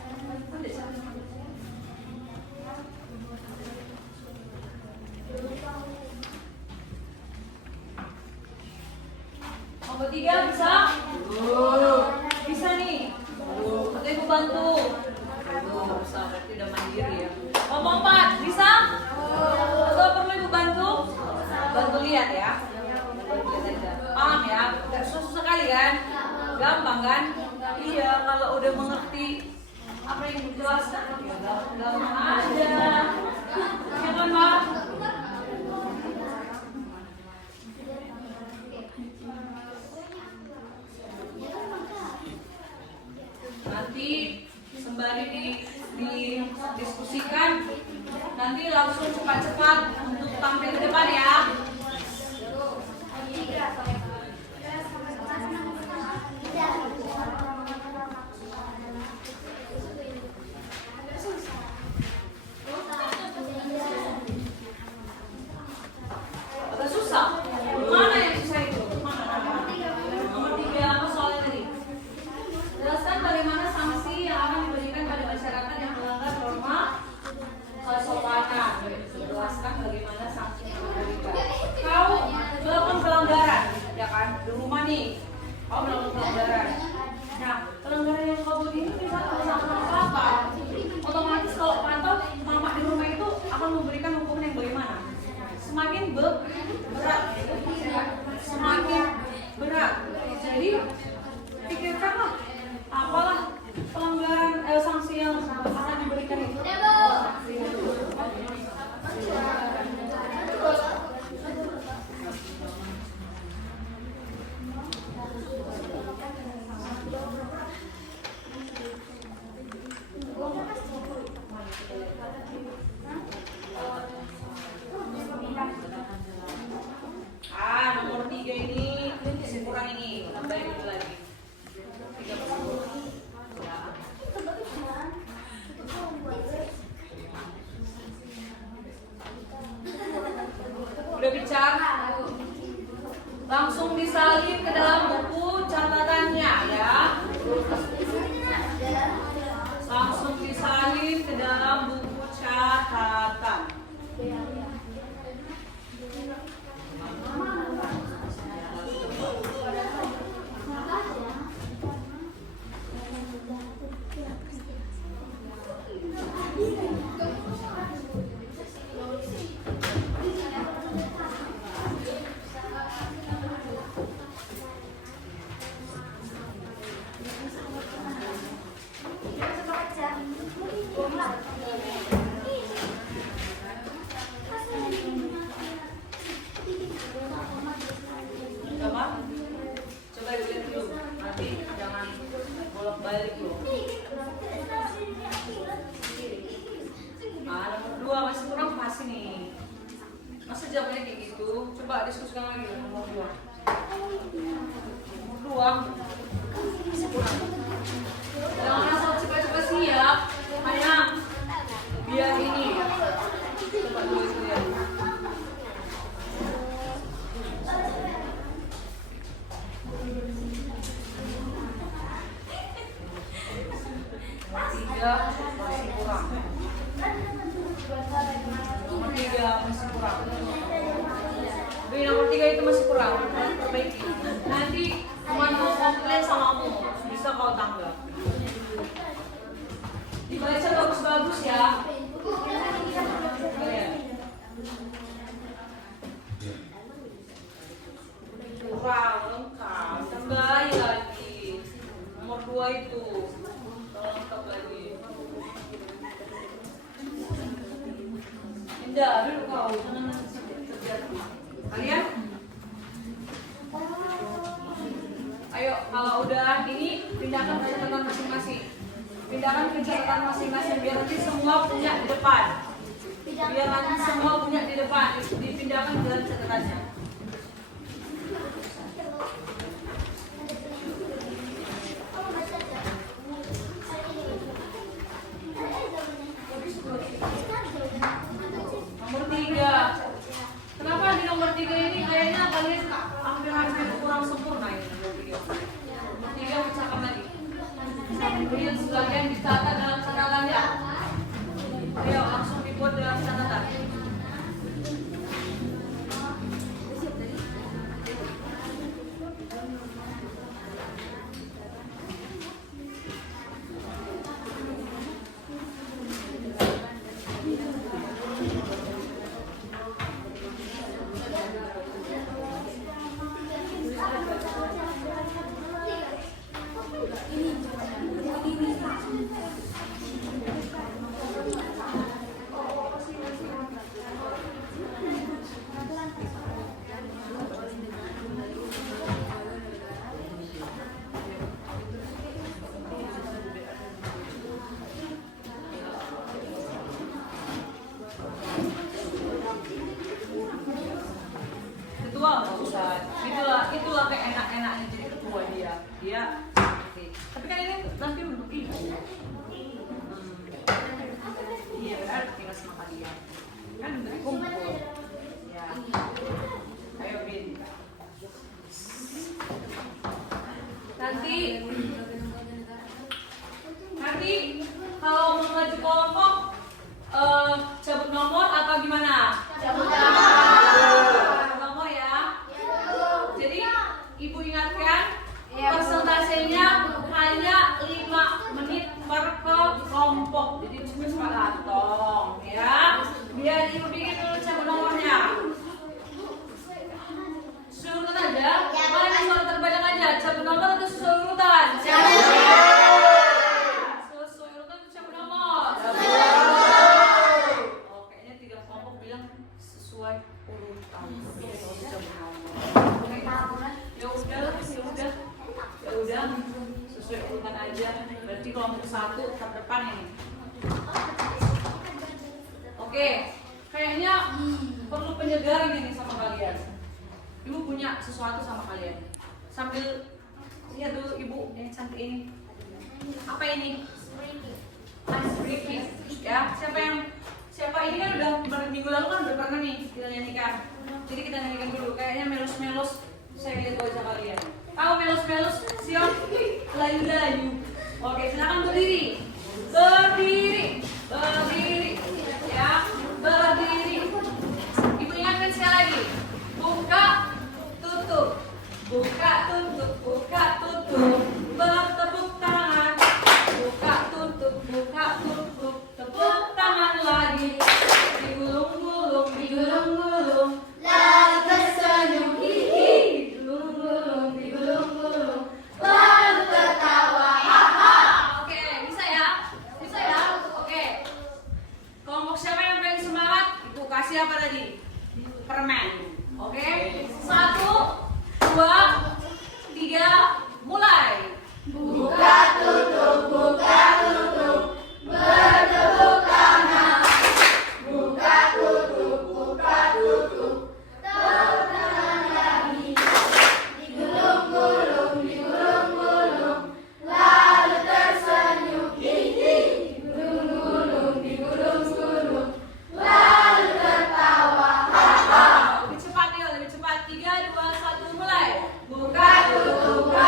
Mau ketiga bisa? Bisa nih. Katanya ibu bantu. Bisa, berarti udah mandiri ya. Mau empat, bisa? Atau perlu ibu bantu? Bantu lihat ya. Bantu lihat aja. Paham ya? Gak susah sekali kan? Gampang kan? Iya, kalau udah mengerti apa yang dijelaskan, ya gampang aja. Ya kan, Pak? Nanti sembari didiskusikan, nanti langsung cepat-cepat untuk tampil ke depan ya. Agak susah. Mana yang susah itu? Mana? Nomor 3 apa soalnya tadi? Jelaskan bagaimana sanksi yang akan diberikan pada masyarakat yang melanggar norma kesopanan. Jelaskan bagaimana sanksi yang akan diberikan. Kau melakukan pelanggaran, ya kan? Di rumah nih, kau melakukan pelanggaran. Nah, pelanggaran yang kau buat ini misalnya kesalahan apa? Otomatis kalau pantau mama di rumah itu akan memberikan hukuman yang bagaimana? Semakin berat, semakin berat. Jadi pikirkanlah apalah pelanggaran sanksi yang akan diberikan itu. Nomor 3 ini masih kurang ini, tambahin dulu lagi. 30. Udah bicara, langsung disalin ke dalam buku catatannya ya. Langsung disalin ke dalam buku catatan. Coba dilihat dulu, nanti jangan bolak-balik loh. Nomor 2 masih kurang pas ini. Masa jawabannya kayak gitu? Coba diskusikan lagi nomor 2. Nomor 2 masih kurang. Jangan asal cepat-cepat siap. 3 masih kurang. Nomor 3 masih kurang. Tapi nomor 3 itu masih kurang. Perbaiki. Nanti teman mau komplain sama kamu, bisa kau tanggap. Dibaca bagus-bagus ya. Kurang lengkap. Tambahin lagi. Nomor 2 itu. Tolong lengkap lagi. Indah, dulu kau. Kalian? Ayo, kalau udah ini pindahkan ke catatan masing-masing. Pindahkan ke catatan masing-masing biar nanti semua punya di depan. Biar nanti semua punya di depan. Dipindahkan ke dalam catatannya. Nomor 3. Kenapa di nomor 3 ini kayaknya kalian hampir kurang sempurna ini nomor 3. Nomor 3 ucapkan lagi. Kemudian sebagian ditata dalam catatannya. Ayo langsung dibuat dalam catatan. Ketua nggak usah, itulah kayak enak-enaknya jadi ketua dia. Tapi kan ini nanti untuk ibu. Iya benar, tinggal sama kalian. Kan dari kumpul. Ya. Ayo Bin. Nanti kalau mau maju kelompok cabut nomor atau gimana? Cabut nomor ya. Jadi ibu ingatkan persentasenya hanya 5 menit per kelompok. Jadi cepat gatong ya. Biar ibu bikin dulu cabut nomornya. Susul urutan aja. Mana yang suara terbanyak aja? Cabut nomor atau susul urutan? Sesuai urutan itu cabut nomor. Oh, kayaknya 3 kelompok bilang sesuai urutan. Ya udah, sesuai urutan aja. Berarti kelompok 1 terdepan ini. Oke, kayaknya perlu penyegaran ini sama kalian. Ibu punya sesuatu sama kalian. Sambil lihat dulu ibu yang cantik ini. Apa ini? Ice breaking. Ya, siapa ini kan udah minggu lalu kan udah pernah nih kita nyanyikan. Jadi kita nyanyikan dulu. Kayaknya melos-melos saya lihat wajah kalian. Tahu melos-melos? Siap? Layu-layu. Oke, silakan berdiri. Berdiri. Ya, berdiri. Ibu ingatkan sekali lagi. Buka, tutup. Buka, tutup. Buka, tutup. Bertepuk tangan. Buka, tutup. Buka, tutup. Tepuk tangan lagi. Digulung-gulung, digulung-gulung. Lalu tersenyum. Digulung-gulung. Lalu tertawa. Oke, bisa ya? Oke. Kelompok siapa yang paling semangat? Ibu kasih apa tadi? Permen. Oke. 1, 2, 3, mulai. Buka, tutup. Buka, tutup. Bertepuk tangan. Buka, tutup. Buka, tutup. Tepuk tangan lagi. Digulung-gulung, digulung-gulung. Lalu tersenyum. Digulung-gulung, digulung-gulung. Lalu tertawa. Lebih cepat. 3, 2, 1, mulai. Buka, tutup. Buka,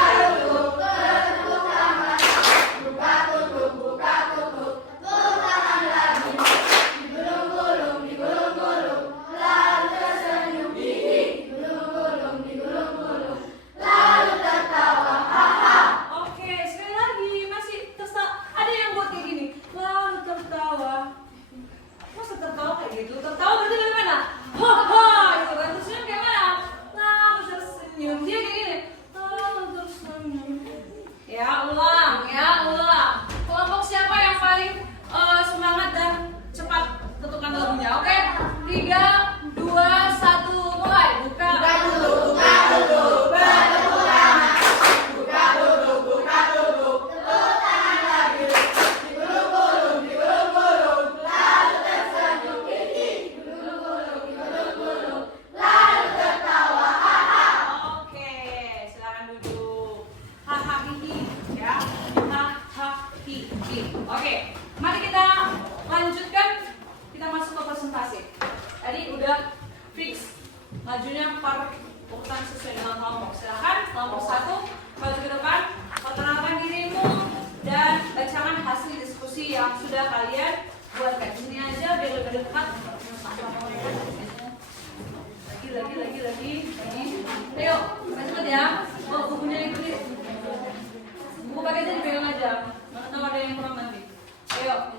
Oke, mari kita lanjutkan. Kita masuk ke presentasi. Tadi udah fix majunya per urutan sesuai dengan kelompok. Silahkan kelompok 1 maju ke depan, perkenalkan dirimu dan bacakan hasil diskusi yang sudah kalian buatkan. Sini aja biar lebih dekat. Lagi. Ayo, cepet ya. Oh, bukunya itu nih. Buku paketnya dipegang aja. Mana tahu ada yang kurang nanti. Ayo.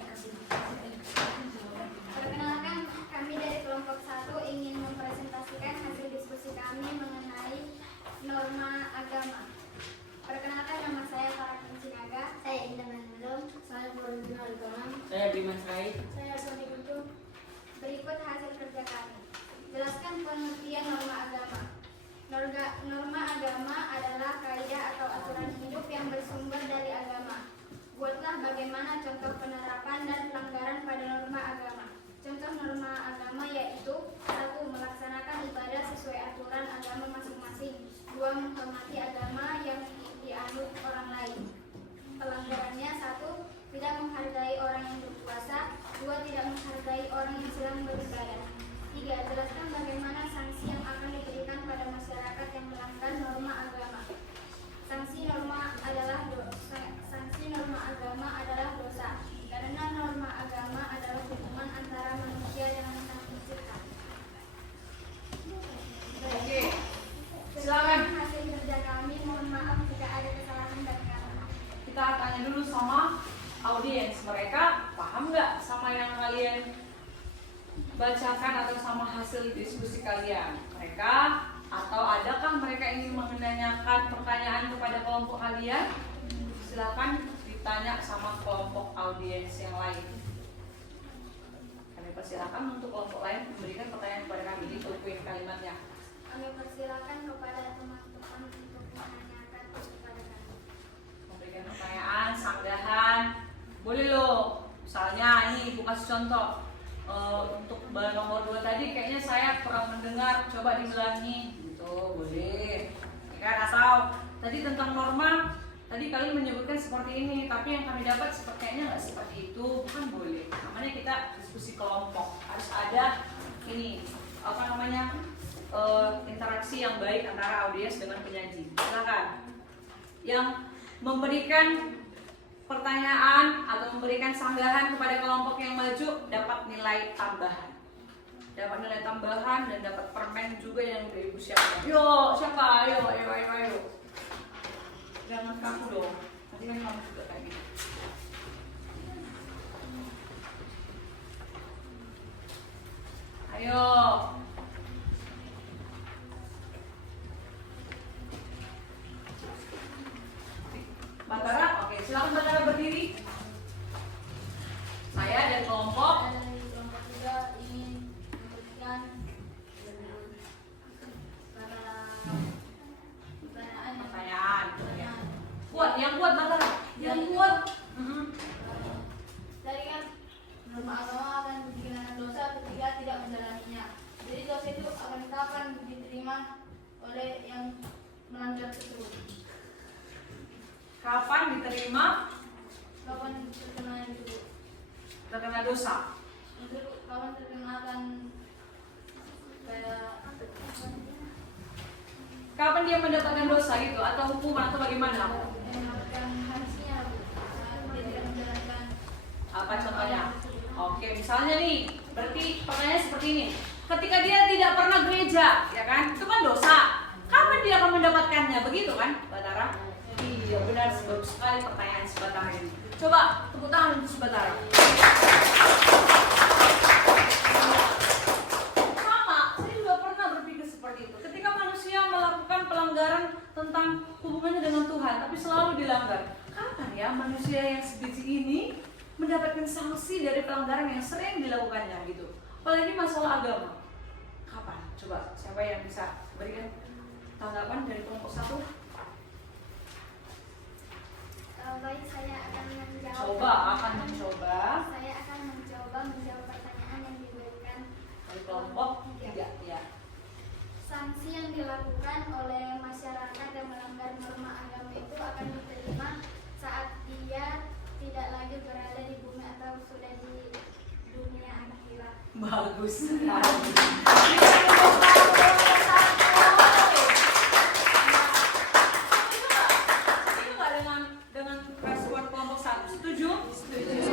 Perkenalkan, kami dari kelompok 1 ingin mempresentasikan hasil diskusi kami mengenai norma agama. Perkenalkan, nama saya Farah Sinaga. Saya Indah Manulung. Saya Florentina Alkaman. Saya Bima Said. Saya Sony Guntur. Berikut hasil kerja kami. Jelaskan pengertian norma agama. Norma agama adalah kaidah atau aturan hidup yang bersumber dari agama. Buatlah bagaimana contoh penerapan dan pelanggaran pada norma agama. Contoh norma agama yaitu 1. Melaksanakan ibadah sesuai aturan agama masing-masing. 2. Menghormati agama yang dianut orang lain. Pelanggarannya 1. Tidak menghargai orang yang berpuasa. 2. Tidak menghargai orang yang sedang beribadah. 3. Jelaskan bagaimana sanksi yang akan diberikan pada masyarakat yang melanggar norma agama. Sanksi norma agama adalah dosa, karena norma agama adalah hubungan antara manusia dengan Sang Pencipta. Oke. Silakan. Hasil kerja kami, mohon maaf jika ada kesalahan dan kata. Kita tanya dulu sama audiens, mereka paham nggak sama yang kalian bacakan atau sama hasil diskusi kalian? Mereka atau adakah mereka ingin menanyakan pertanyaan kepada kelompok kalian? Silakan ditanya sama kelompok audiens yang lain. Kami persilakan untuk kelompok lain memberikan pertanyaan kepada kami. Ditungguin kalimatnya. Kami persilakan kepada teman-teman untuk menanyakan kepada kami. Memberikan pertanyaan, sanggahan, boleh loh. Misalnya ini ibu kasih contoh. Untuk nomor 2 tadi kayaknya saya kurang mendengar, coba diulangi gitu, boleh ya kan? Atau tadi tentang norma, tadi kalian menyebutkan seperti ini, tapi yang kami dapat kayaknya nggak seperti itu, bukan boleh. Namanya kita diskusi kelompok, harus ada ini apa namanya interaksi yang baik antara audiens dengan penyaji. Silakan yang memberikan pertanyaan atau memberikan sanggahan kepada kelompok yang maju dapat nilai tambahan. Dapat nilai tambahan dan dapat permen juga yang dari ibu siapa. Yo, siapa? Ayo. Jangan kaku dong. Nanti kan kamu juga kayak gitu. Ayo. Batara, oke, silakan Batara berdiri. Saya dari kelompok. Saya dari kelompok 3 ingin memberikan Pertanyaan. Kuat, yang kuat Batara. Yang kuat. Tadi kan norma agama akan dikenakan dosa ketika tidak menjalaninya. Jadi dosa itu akan kapan diterima oleh yang melanggar tersebut? Kapan diterima Kapan terkena itu? terkena dosa? Untuk kapan terkenakan kayak Kapan dia mendapatkan dosa gitu atau hukuman atau bagaimana? mendapatkan sanksinya Bu, saat dia tidak menjalankan Apa contohnya? Oke, misalnya nih, berarti pertanyaannya seperti ini. Ketika dia tidak pernah gereja, ya kan? Itu kan dosa. Kapan dia akan mendapatkannya? Begitu kan, Batara? Iya, benar, bagus sekali pertanyaan si Batara ini. Coba tepuk tangan untuk si Batara. Sama, saya juga pernah berpikir seperti itu. Ketika manusia melakukan pelanggaran tentang hubungannya dengan Tuhan, tapi selalu dilanggar. Kapan ya manusia yang sebiji ini mendapatkan sanksi dari pelanggaran yang sering dilakukannya gitu? Apalagi masalah agama. Kapan? Coba siapa yang bisa berikan tanggapan dari kelompok 1? Baik, saya akan menjawab. Saya akan mencoba menjawab pertanyaan yang diberikan dari kelompok 3 ya. Sanksi yang dilakukan oleh masyarakat yang melanggar norma agama itu akan diterima saat dia tidak lagi berada bagus. Setuju nggak dengan respon kelompok 1? Setuju? Setuju.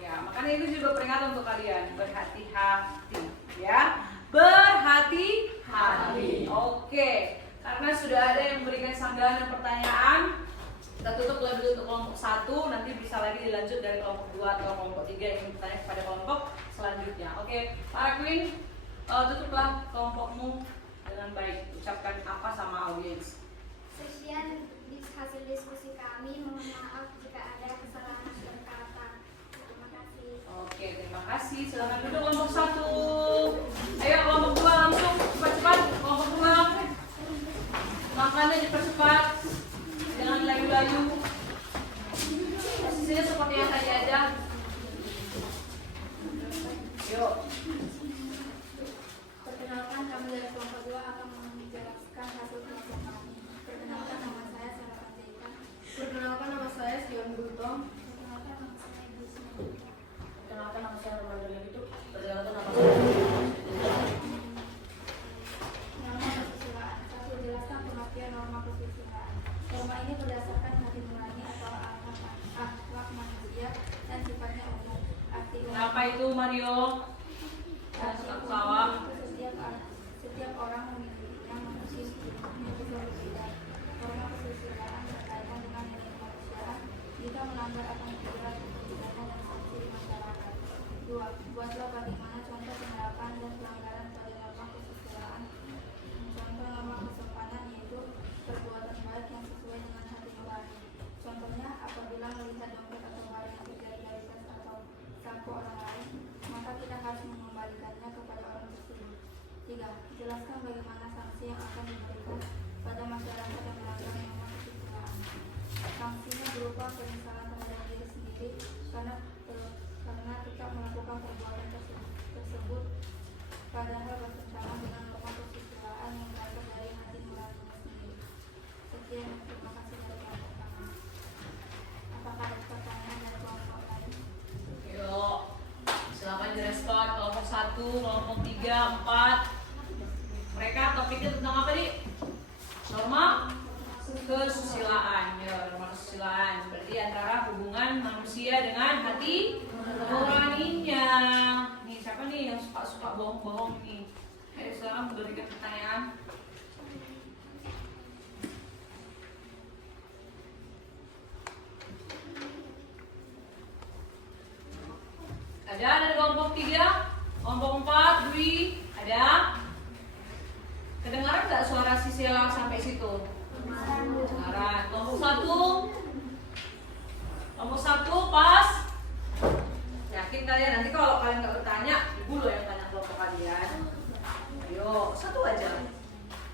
Ya, makanya itu juga peringatan untuk kalian, berhati-hati, ya. Berhati-hati. Oke, karena sudah ada yang memberikan sanggahan dan pertanyaan, kita tutup lebih untuk kelompok 1, nanti bisa lagi dilanjut dari kelompok 2 atau kelompok 3 yang ingin bertanya kepada kelompok selanjutnya. Oke, para Queen, tutuplah kelompokmu dengan baik. Ucapkan apa sama audiens. Sekian hasil diskusi kami. Mohon maaf jika ada kesalahan berkata. Terima kasih. Oke, terima kasih. Silakan duduk kelompok 1. Ayo kelompok 2 langsung cepat-cepat. Kelompok 2. Makannya cepat-cepat. Jangan layu-layu. Posisinya seperti yang tadi aja. Yuk. Perkenalkan, kami dari kelompok 2 akan menjelaskan hasil kelompok kami. Perkenalkan, nama saya Sarah Panjaitan. Perkenalkan, nama saya Sion Gultom. Perkenalkan, nama saya Bisma. Perkenalkan nama saya Roman Itu. Perkenalkan nama saya. Norma kesusilaan. 1. Jelaskan pengertian norma kesusilaan. Norma ini berdasarkan hati nurani atau akhlak manusia dan sifatnya umum. Arti umum. Apa itu Mario? Jangan suka ketawa. Setiap orang memilikinya manusia berbeda. Norma kesusilaan berkaitan dengan nilai kemanusiaan. Jika melanggar akan diberikan pidana dan sanksi di masyarakat. 2. Buatlah bagaimana contoh penerapan dan pelanggaran pada norma kesusilaan. Contoh norma kesopanan yaitu perbuatan baik yang sesuai dengan hati nurani. Contohnya, apabila melihat dompet atau barang yang terjadi dari tas atau saku orang lain, maka kita harus mengembalikannya kepada orang tersebut. 3. Jelaskan bagaimana sanksi yang akan diberikan pada masyarakat yang melanggar norma kesusilaan. Sanksinya berupa penyesalan terhadap diri sendiri karena tidak melakukan perbuatan tersebut padahal bertentangan dengan norma kesusilaan yang berasal dari hati nuraninya sendiri. Sekian, terima kasih dari kelompok kami. Apakah ada pertanyaan dari kelompok lain? Yuk, silakan direspon. Kelompok 1, kelompok 3, 4. Mereka topiknya tentang apa nih? Norma kesusilaan. Ya, norma kesusilaan. Berarti antara hubungan manusia dengan hati nuraninya. Nih, siapa nih yang suka bohong-bohong nih? Ayo silakan berikan pertanyaan. Ada dari kelompok 3, kelompok 4, Dwi, ada? Kedengaran nggak suara Sisila sampai situ? Kedengaran. Kelompok 1, kelompok 1 pas? Yakin kalian? Nanti kalau kalian nggak bertanya, ibu loh yang tanya kelompok kalian. Ayo, satu aja.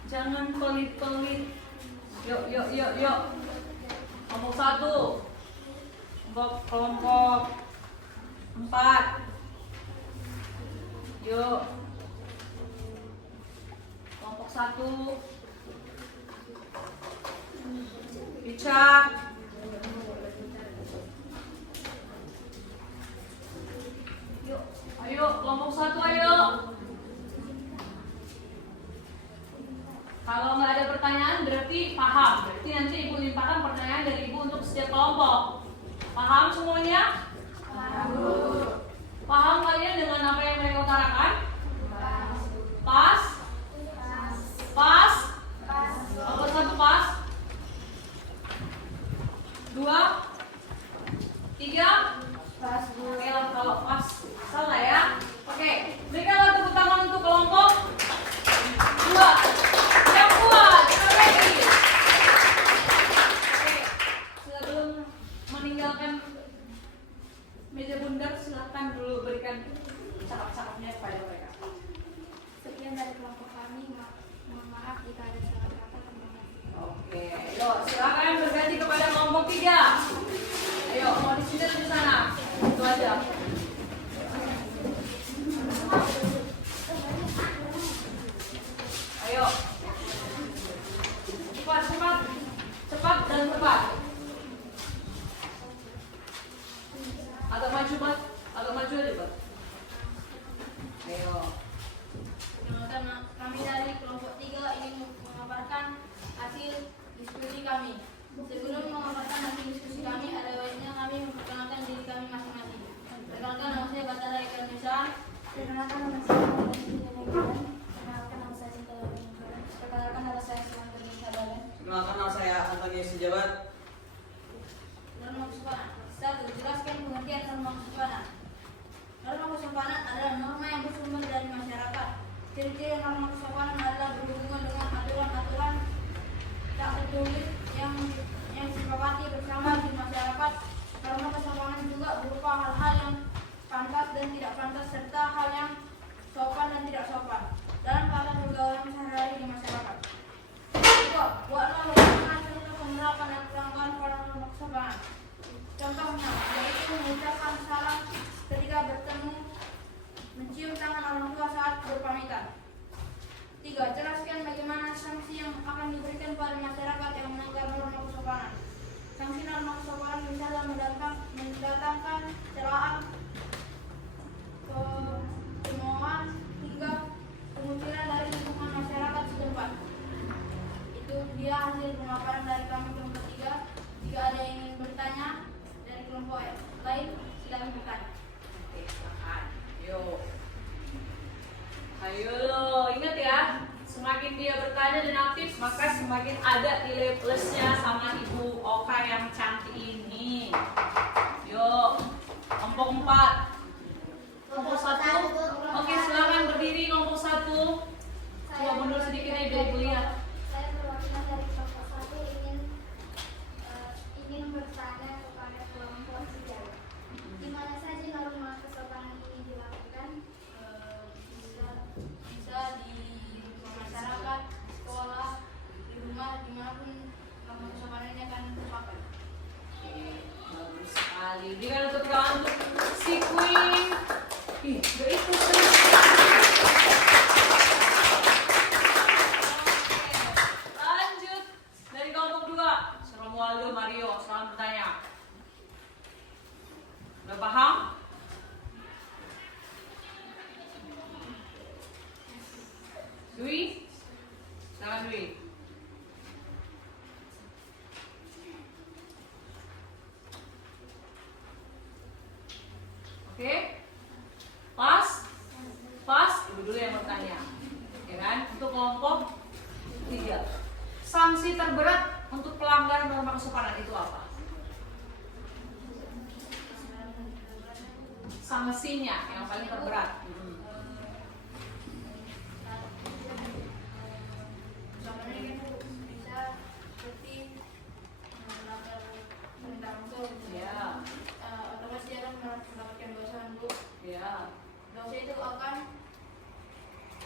Jangan pelit-pelit. Yuk. Kelompok 1, kelompok 4. Yuk. Kelompok 1. Richard. Yuk. Ayo, kelompok 1 ayo. Kalau nggak ada pertanyaan berarti paham. Berarti nanti ibu limpahkan pertanyaan dari ibu untuk setiap kelompok. Paham semuanya? Paham kalian dengan apa yang mereka utarakan? Pas? Pas? Kelompok 1 pas? 2? 3? Pas. Oke lah kalau pas. Salah ya? Oke, berikanlah tepuk tangan untuk kelompok 2. Yang kuat, lagi. Oke, sebelum meninggalkan meja bundar, silakan dulu berikan cakap-cakapnya kepada mereka. Sekian dari kelompok kami. Mohon maaf jika ada salah kata. Terima kasih. Oke, yuk silakan berganti kepada kelompok 3. Ayo, mau di sini atau di sana? Itu aja. Ayo. Cepat dan tepat. Agak maju aja, Pak. Ayo. Perkenalkan, kami dari kelompok 3 ingin memaparkan hasil diskusi kami. Sebelum memaparkan hasil diskusi kami, ada baiknya kami memperkenalkan diri kami masing-masing. Perkenalkan, nama saya Batara Ikan Nusa. Perkenalkan nama saya Muhammad Ibrahim. Perkenalkan nama saya Sinta Laureen. Perkenalkan nama saya Samantha Sabaran. Perkenalkan nama saya Antonius Sijabat. Norma kesopanan. 1. Jelaskan pengertian norma kesopanan. Norma kesopanan adalah norma yang bersumber dari masyarakat. Ciri-ciri norma kesopanan adalah berhubungan dengan aturan-aturan tak tertulis yang disepakati bersama di masyarakat. Norma kesopanan juga berupa hal-hal yang pantas dan tidak pantas serta hal yang sopan dan tidak sopan dalam tata pergaulan sehari-hari di masyarakat. 2. Buatlah laporan serta penerapan dan pelanggaran pada norma kesopanan. Contohnya, yaitu mengucapkan salam ketika bertemu, mencium tangan orang tua saat berpamitan. 3. Jelaskan bagaimana sanksi yang akan diberikan pada masyarakat yang melanggar norma kesopanan. Sanksi norma kesopanan misalnya mendatangkan celaan, kemauan, hingga pengucilan dari lingkungan masyarakat setempat. Itu dia hasil pemaparan dari kami kelompok 3. Jika ada yang ingin bertanya dari kelompok lain, silakan bertanya. Oke, silakan. Yuk. Ayo lo, ingat ya, semakin dia bertanya dan aktif, maka semakin ada nilai plusnya sama Ibu Oka yang cantik ini. Yuk, kelompok 4. Kelompok 1. Oke, silakan berdiri kelompok 1. Coba mundur sedikit aja biar Ibu lihat. Saya perwakilan dari kelompok 1 ingin bertanya kepada kelompok 3. Di mana saja norma kesopanan ini dilakukan? Bisa di masyarakat, sekolah, di rumah, dimanapun norma kesopanan ini akan terpakai. Oke, bagus sekali. Berikan tepuk tangan untuk si Queen. Ih, gak ikut sih. Lanjut dari kelompok 2. Romualdo Mario, selamat bertanya. Udah paham? Dwi, silakan Dwi. Oke, pas, ibu dulu yang bertanya, ya kan? Untuk kelompok 3, sanksi terberat untuk pelanggaran norma kesopanan itu apa? Sanksinya yang paling terberat. Kesopanan ini bisa seperti melanggar perintah untuk Ya, otomatis dia akan mendapatkan dosa Bu. ya. Dosa itu akan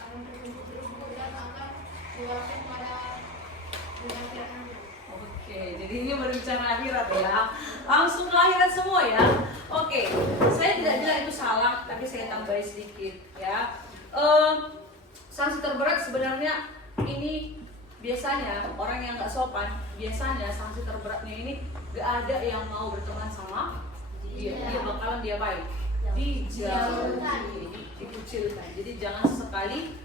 bertumbuh terus Bu, dan akan diwariskan pada dunia akhirat nanti. Oke, jadi ini berbicara akhirat ya. Langsung ke akhirat semua ya. Oke, saya tidak bilang itu salah, tapi saya tambahin sedikit ya. Sanksi terberat sebenarnya ini biasanya orang yang nggak sopan, biasanya sanksi terberatnya ini gak ada yang mau berteman sama dia. Dia bakalan diapain? Dijauhi, dikucilkan. Jadi jangan sesekali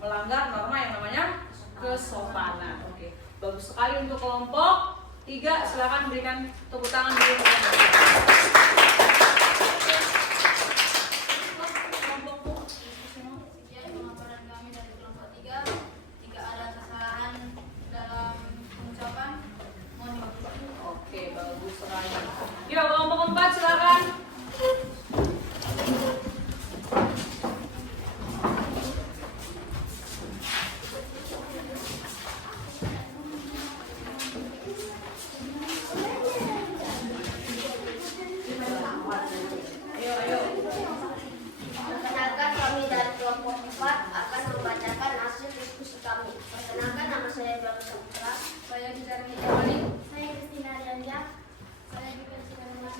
melanggar norma yang namanya kesopanan. Oke, bagus sekali untuk kelompok 3. Silakan berikan tepuk tangan dulu. Sekian pemaparan kami dari kelompok 3. Jika ada kesalahan dalam pengucapan, mohon dimaklumi. Oke, bagus sekali. Yuk, kelompok 4 silakan. Ayo. Perkenalkan, kami dari kelompok 4 akan membacakan hasil diskusi kami. Perkenalkan, nama saya Ibrahim Saputra. Saya bicara Mita Balik. Saya Kristina Danja. Saya juga Kristina Danja.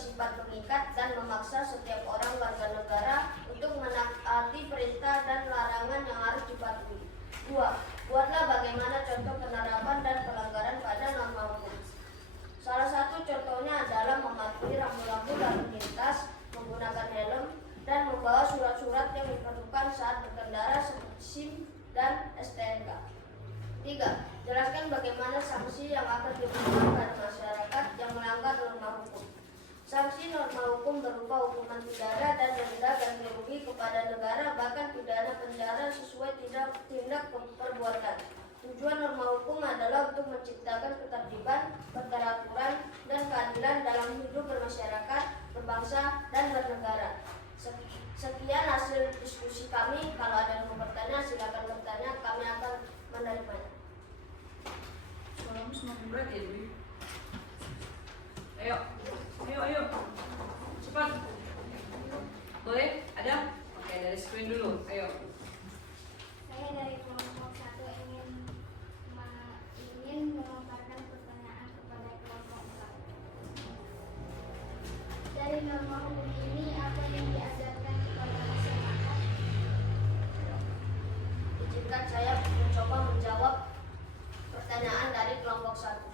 bersifat mengikat dan memaksa setiap orang warga negara untuk menaati perintah dan larangan yang harus dipatuhi. 2. Buatlah bagaimana contoh penerapan dan pelanggaran pada norma hukum. Salah satu contohnya adalah mematuhi rambu-rambu lalu lintas, menggunakan helm, dan membawa surat-surat yang diperlukan saat berkendara seperti SIM dan STNK. 3. Jelaskan bagaimana sanksi yang akan diberikan pada masyarakat yang melanggar norma hukum. Sanksi norma hukum berupa hukuman pidana dan denda ganti rugi kepada negara, bahkan pidana penjara sesuai tindak perbuatan. Tujuan norma hukum adalah untuk menciptakan ketertiban, keteraturan, dan keadilan dalam hidup bermasyarakat, berbangsa, dan bernegara. Sekian hasil diskusi kami. Kalau ada yang mau bertanya, silakan bertanya. Kami akan menerimanya. Suaramu semakin berat ya, Dwi. Ayo. Cepat. Boleh? Ada? Oke, dari screen dulu. Ayo. Saya dari kelompok 1 ingin melontarkan pertanyaan kepada kelompok 4. Dari norma hukum ini, apa yang diajarkan kepada masyarakat? Izinkan saya mencoba menjawab pertanyaan dari kelompok 1.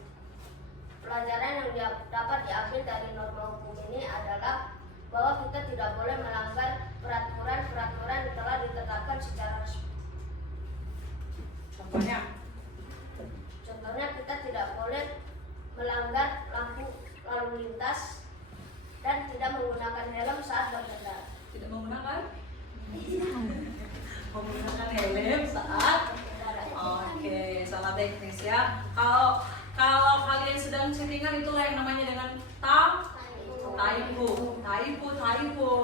Pelajaran yang dapat diambil dari norma hukum ini adalah bahwa kita tidak boleh melanggar peraturan-peraturan yang telah ditetapkan secara resmi. Contohnya kita tidak boleh melanggar lampu lalu lintas dan tidak menggunakan helm saat berkendara. Tidak menggunakan? Menggunakan helm saat? Oke, salah teknis ya. Kalau kalian sedang settingan, itulah yang namanya dengan typo,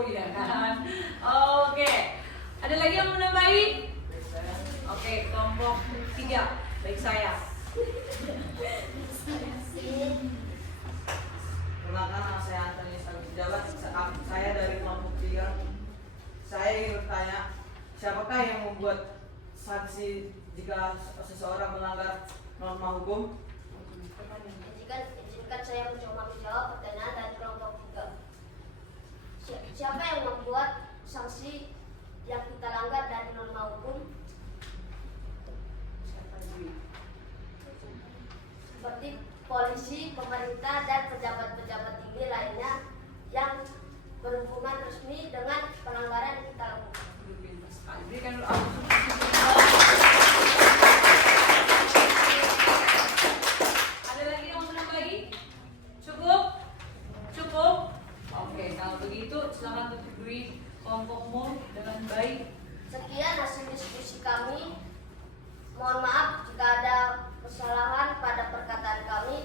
ya kan? Oke, ada lagi yang mau nambahi? Oke, kelompok 3, baik saya. Perkenalkan, saya Antoni Sejabat. Saya dari kelompok 3. Saya ingin bertanya, siapakah yang membuat sanksi jika seseorang melanggar norma hukum? Izinkan saya mencoba menjawab pertanyaan dari kelompok 3. Siapa yang membuat sanksi yang kita langgar dari norma hukum? Seperti polisi, pemerintah, dan pejabat-pejabat tinggi lainnya yang berhubungan resmi dengan pelanggaran yang kita lakukan. Berikan dulu. Ada lagi yang mau menambah lagi? Cukup? Oke, kalau begitu silakan tutup kelompokmu dengan baik. Sekian hasil diskusi kami. Mohon maaf jika ada kesalahan pada perkataan kami.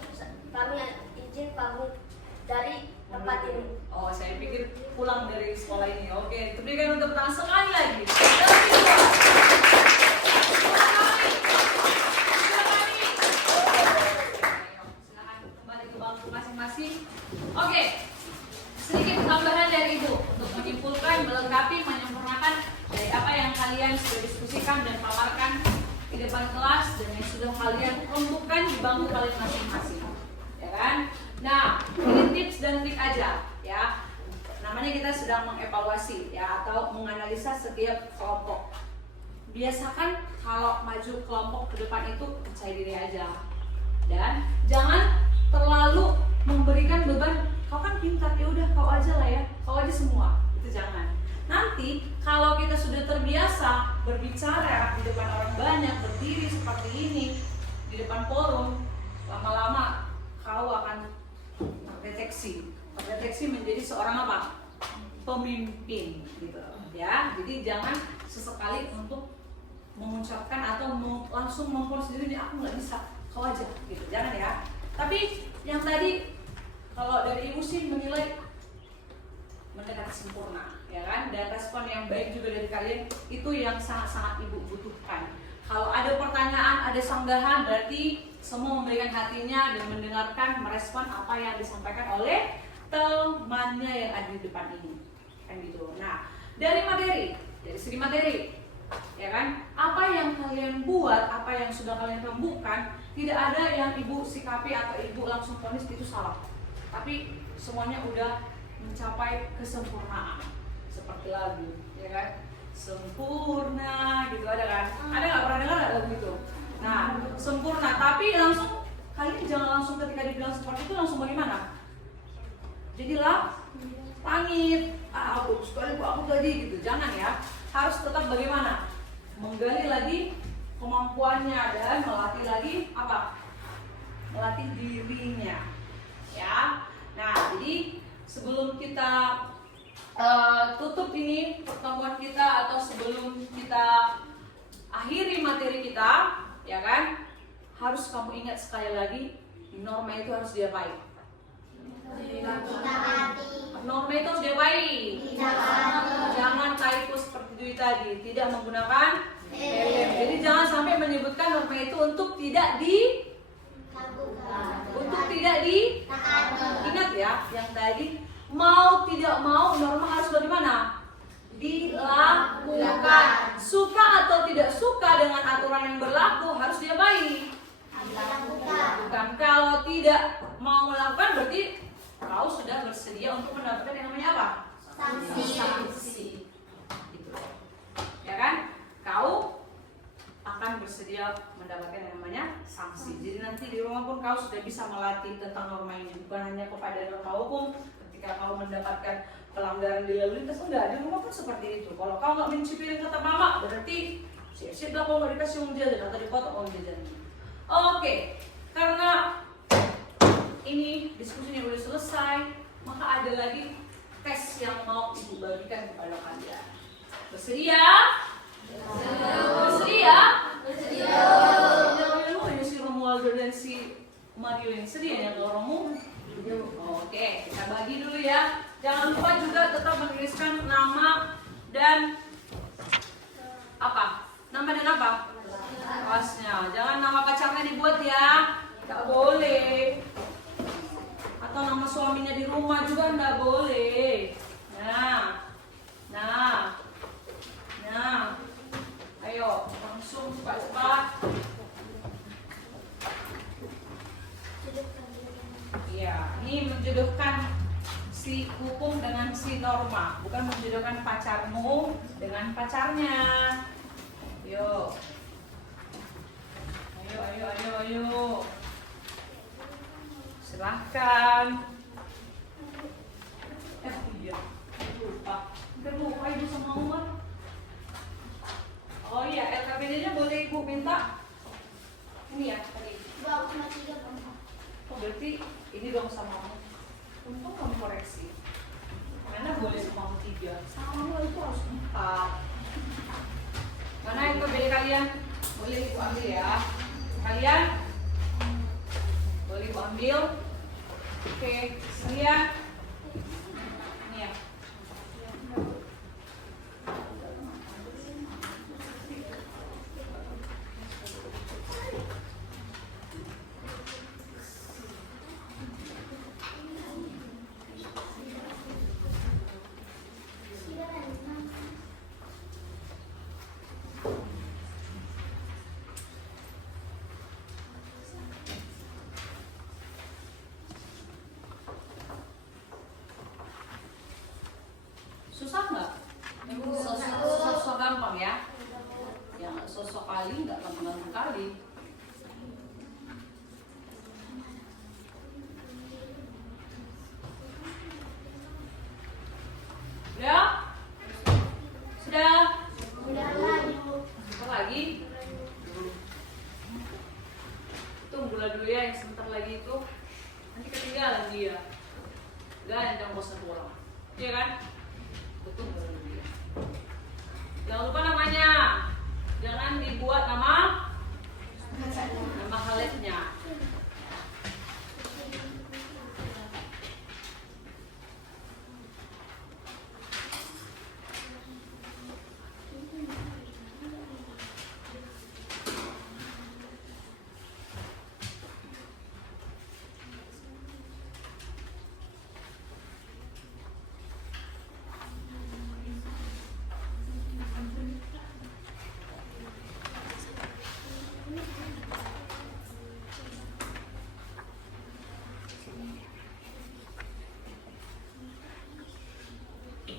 Kami izin pamit dari tempat ini. Oh, saya pikir pulang dari sekolah ini. Oke, berikan untuk tangan sekali lagi. Silakan kembali ke bangku masing-masing. Oke, sedikit tambahan dari Ibu untuk menyimpulkan, melengkapi, menyempurnakan dari apa yang kalian sudah diskusikan dan paparkan di depan kelas dan yang sudah kalian kelompokkan di bangku kalian masing-masing, ya kan? Nah, ini tips dan trik aja, ya. Namanya kita sedang mengevaluasi, ya, atau menganalisa setiap kelompok. Biasakan kalau maju kelompok ke depan itu percaya diri aja, dan jangan terlalu memberikan beban. Kau kan pintar, ya udah kau aja lah ya, kau aja semua. Itu jangan. Nanti kalau kita sudah terbiasa berbicara di depan orang banyak, berdiri seperti ini di depan forum, lama-lama kau akan terdeteksi menjadi seorang apa? Pemimpin, gitu ya. Jadi jangan sesekali untuk mengucapkan atau langsung memponis diri, aku nggak bisa, kau aja, gitu. Jangan ya. Tapi yang tadi kalau dari Ibu sih menilai mendekati sempurna, ya kan? Dan respon yang baik juga dari kalian itu yang sangat-sangat Ibu butuhkan. Kalau ada pertanyaan, ada sanggahan, berarti semua memberikan hatinya dan mendengarkan, merespon apa yang disampaikan oleh temannya yang ada di depan ini, kan gitu. Nah, dari segi materi, ya kan? Apa yang kalian buat, apa yang sudah kalian rembukan, tidak ada yang Ibu sikapi atau Ibu langsung vonis itu salah. tapi semuanya udah mencapai kesempurnaan seperti lagu, ya kan? Sempurna gitu ada kan? Ada nggak pernah dengar nggak lagu itu? Nah, sempurna. Tapi langsung kalian jangan langsung ketika dibilang seperti itu langsung bagaimana? Jadilah langit. Aku sekali aku tadi gitu. Jangan ya. Harus tetap bagaimana? Menggali lagi kemampuannya dan melatih lagi apa? Melatih dirinya. Ya. Nah, jadi sebelum kita tutup ini pertemuan kita atau sebelum kita akhiri materi kita, ya kan? Harus kamu ingat sekali lagi, norma itu harus diapain? Norma itu harus diapain? Jangan typo seperti Dwi tadi, tidak menggunakan helm. Jadi jangan sampai menyebutkan norma itu untuk tidak ingat ya, yang tadi mau tidak mau norma harus bagaimana? Dilakukan. Suka atau tidak suka dengan aturan yang berlaku harus diapain? Dilakukan. Kalau tidak mau melakukan berarti kau sudah bersedia untuk mendapatkan yang namanya apa? Sanksi. Gitu. Ya kan? Kau akan bersedia mendapatkan yang namanya sanksi. Jadi nanti di rumah pun kau sudah bisa melatih tentang norma ini, bukan hanya kepada norma hukum. Ketika kau mendapatkan pelanggaran di lalu lintas, enggak, di rumah pun seperti itu. Kalau kau nggak mencicipi kata mama, berarti siap-siap lah kau nggak dikasih uang jajan atau dipotong uang jajan. Oke, karena ini diskusinya udah selesai, maka ada lagi tes yang mau ibu bagikan kepada kalian. Bersedia? Bersedia? Jangan si Romualdo dan si Mario yang sedia ya kalau Romu. Oke, kita bagi dulu ya. Jangan lupa juga tetap menuliskan nama dan apa? Nama dan apa? Kelasnya. Jangan nama pacarnya dibuat ya. Tidak boleh. Atau nama suaminya di rumah juga tidak boleh. Nah. Ayo, langsung cepat-cepat. Iya, ini menjodohkan si hukum dengan si norma, bukan menjodohkan pacarmu dengan pacarnya. Ayo. Silahkan. Iya, lupa ibu sama Umar. Oh iya, LKPD-nya boleh ibu minta. Ini ya tadi. Oh berarti ini dong sama kamu. Untung kamu koreksi. Karena boleh sama kamu 3. Sama kamu itu harus 4. Mana LKPD kalian? Boleh ibu ambil ya. Kalian boleh ibu ambil. Oke, sekalian. Ini ya. Susah nggak? Sosok gampang ya? Yang sosok kali nggak gampang kali. Sudah? Apa lagi? Tunggulah dulu ya, yang sebentar lagi itu nanti ketinggalan dia. Jangan bosan pulang, iya kan? Tunggu dulu ya. Jangan lupa namanya, jangan dibuat nama haletnya.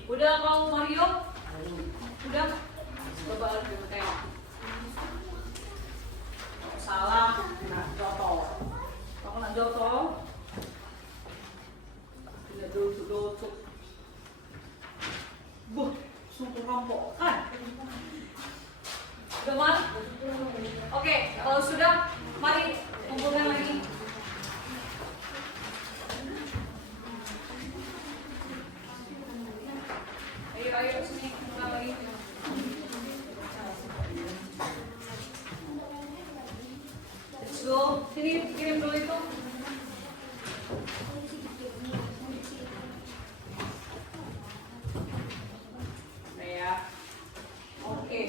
Udah kau Mario? Udah? Coba lagi tengok. Salah, kena jotol. Kau kena jotol. Tidak dotuk. Buh, sungguh rampokan. Udah mal? Oke, kalau sudah, mari kumpulkan lagi. Ayo sini, kumpulkan lagi. Let's go. Sini kirim dulu itu. Nah ya. Oke.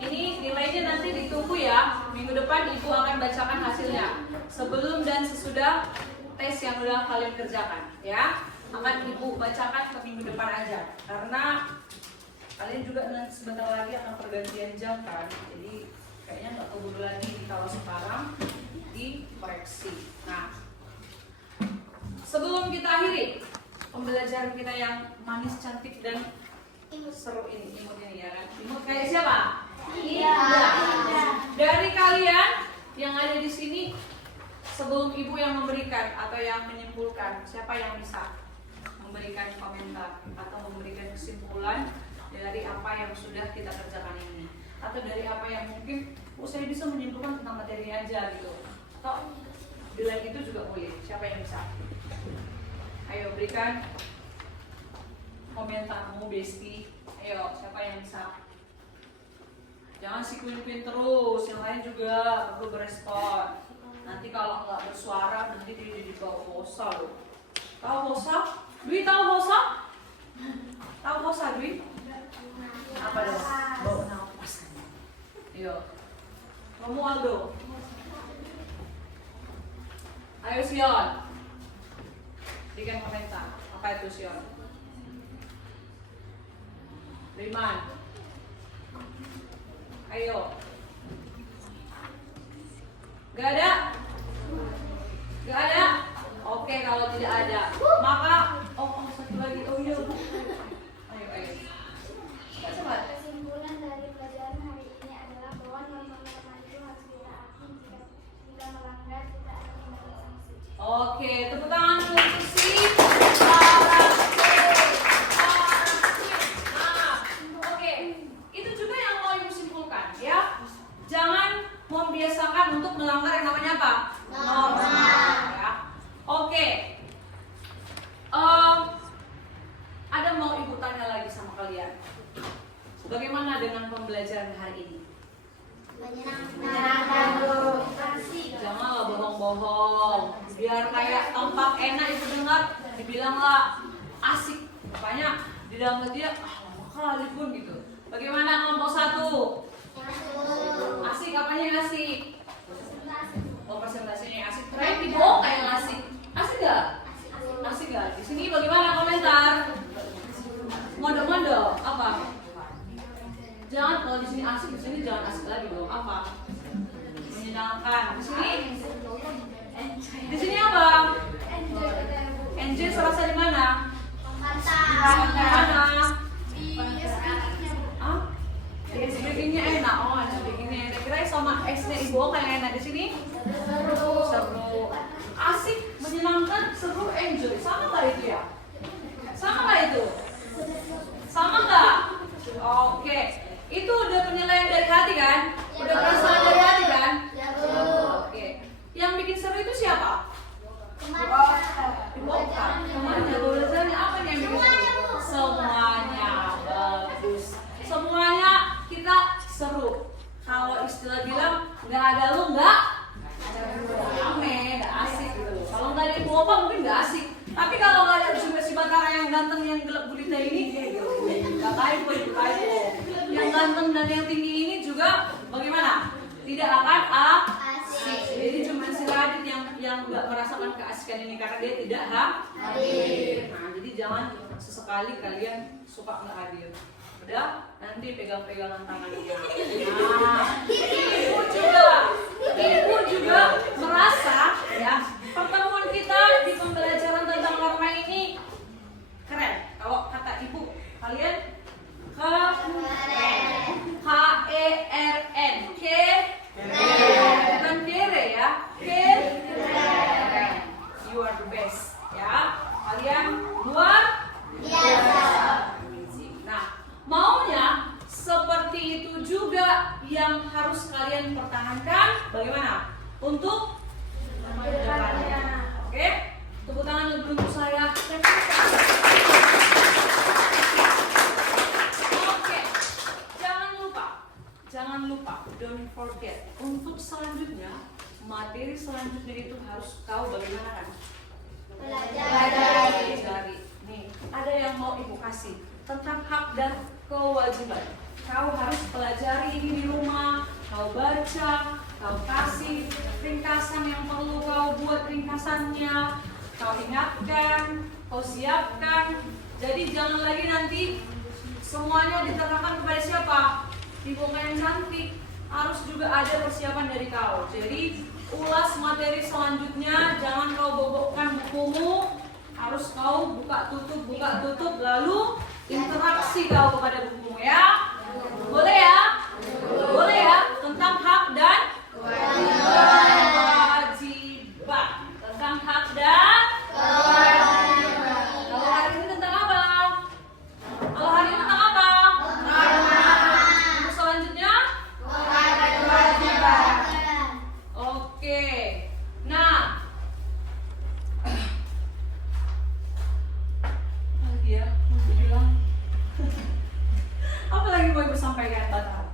Ini nilainya nanti ditunggu ya. Minggu depan Ibu akan bacakan hasilnya. Sebelum dan sesudah tes yang udah kalian kerjakan ya. Akan Ibu bacakan ke minggu depan aja. Karena kalian juga nanti sebentar lagi akan pergantian jam kan. Jadi kayaknya nggak keburu lagi kalau sekarang dikoreksi. Nah, sebelum kita akhiri pembelajaran kita yang manis, cantik dan seru ini, imut ini ya kan. Imut kayak siapa? Iya. Dari kalian yang ada di sini, sebelum Ibu yang memberikan atau yang menyimpulkan, siapa yang bisa memberikan komentar atau memberikan kesimpulan dari apa yang sudah kita kerjakan ini, atau dari apa yang mungkin saya bisa menyimpulkan tentang materi aja gitu, atau di lain itu juga boleh. Siapa yang bisa? Ayo berikan komentarmu, Besti. Ayo, siapa yang bisa? Jangan si Queen terus, yang lain juga perlu berespon. Nanti kalau nggak bersuara, nanti dia jadi bau hosa loh. Tahu hosa? Dwi tahu hosa? Tahu hosa Dwi? Apa dong? Bau napas. Ayo. Romualdo. Ayo Sion. Berikan komentar. Apa itu Sion? Riman. Ayo. Gak ada? Gak ada? Oke, kalau tidak ada, maka satu lagi. Oh iya. Ayo. Cepat. Kesimpulan dari pelajaran hari ini adalah bahwa norma-norma itu harus ditaati. Jika melanggar, kita akan mendapat sanksi. Oke, tepuk tangan untuk si para. Oke, itu juga yang mau Ibu simpulkan ya. Jangan membiasakan untuk melanggar yang namanya apa? Norma. Ya. Oke. Ada mau Ibu tanya lagi sama kalian. Bagaimana dengan pembelajaran hari ini? Menyenangkan, Bu. Janganlah bohong-bohong. Biar kayak tampak enak Ibu dengar, dibilanglah asik. Makanya di dalam hati dia, lama kali pun gitu. Bagaimana kelompok 1? Asik, apanya asik? Oh, presentasinya asik. Keren di bawah kayak asik. Asik gak? Asik gak? Di sini bagaimana komentar? Mondok-mondok apa? Jangan, kalau di sini asik, di sini jangan asik lagi dong. Apa? Menyenangkan. Di sini? Di sini apa? Enjoy serasa di mana? Di mana? Ah? Bikinnya enak. Oh, bikinnya enak. Kira sama esnya Ibu kayak enak di sini? Seru. Asik, menyenangkan, seru, enjoy. Sama nggak itu ya? Sama nggak itu? Sama nggak? Oke. Itu udah penilaian dari hati kan? Udah perasaan dari hati kan? Oke. Yang bikin seru itu siapa? Bukan. Temannya. Belajarnya apa nih yang bikin seru? Semuanya. Bagus. Semuanya kita seru. Kalau istilah bilang nggak ada lu nggak rame, nggak asik gitu. Kalau nggak ada Ibu Opa mungkin nggak asik. Tapi kalau nggak ada si Batara yang ganteng yang gelap gulita ini, nggak typo itu typo. Yang ganteng dan yang tinggi ini juga bagaimana? Tidak akan asik. Jadi cuma si Radit yang nggak merasakan keasikan ini karena dia tidak hadir. Nah, jadi jangan sesekali kalian suka nggak hadir. Udah, nanti pegang-pegangan tangannya. Nah, ibu juga merasa ya pertemuan kita di pembelajaran tentang norma ini keren. Kalau kata ibu, kalian KERN, bukan kere ya, keren. You are the best, ya. Kalian luar biasa. Nah, maunya seperti itu juga yang harus kalian pertahankan. Bagaimana? Untuk depannya. Oke? Tepuk tangan lebih untuk saya. Oke. Jangan lupa, don't forget. Untuk selanjutnya, materi selanjutnya itu harus kau bagaimana kan? Pelajari. Nih, ada yang mau ibu kasih tentang hak dan kewajiban. Kau harus pelajari ini di rumah. Kau baca, kau kasih ringkasan yang perlu kau buat ringkasannya. Kau ingatkan, kau siapkan. Jadi jangan lagi nanti semuanya diterapkan kepada siapa? Ibu yang cantik. Harus juga ada persiapan dari kau. Jadi ulas materi selanjutnya, jangan kau bobokkan bukumu, harus kau buka tutup, lalu interaksi kau kepada bukumu ya. Boleh ya? Boleh ya? Tentang hak dan kewajiban. Tentang hak dan kewajiban. Kalau hari ini tentang apa? Kalau hari ini tentang apa? Untuk selanjutnya? Kewajiban. Oke. Nah, lagi ya, mau bilang. Apa lagi mau ibu sampaikan, Batak?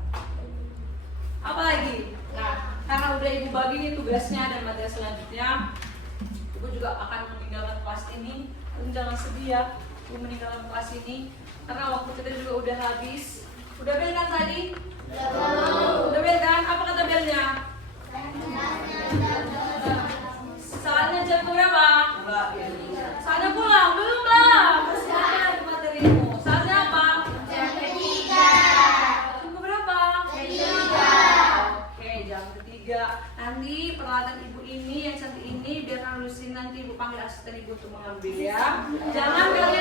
Apa lagi? Nah, karena udah ibu bagi nih tugasnya dan materi selanjutnya, ibu juga akan meninggalkan kelas ini. Ibu jangan sedih ya, ibu meninggalkan kelas ini karena waktu kita juga udah habis. Udah bel kan tadi? Udah bel kan? Apa kata belnya? Saatnya jam berapa? Saatnya pulang? Belum lah. Masih ada materimu. Saatnya apa? Jam berapa? Oke, jam 3. Nanti peralatan ibu ini yang cantik ini biar lulusin nanti ibu panggil asisten ibu untuk mengambil ya. Jangan kalian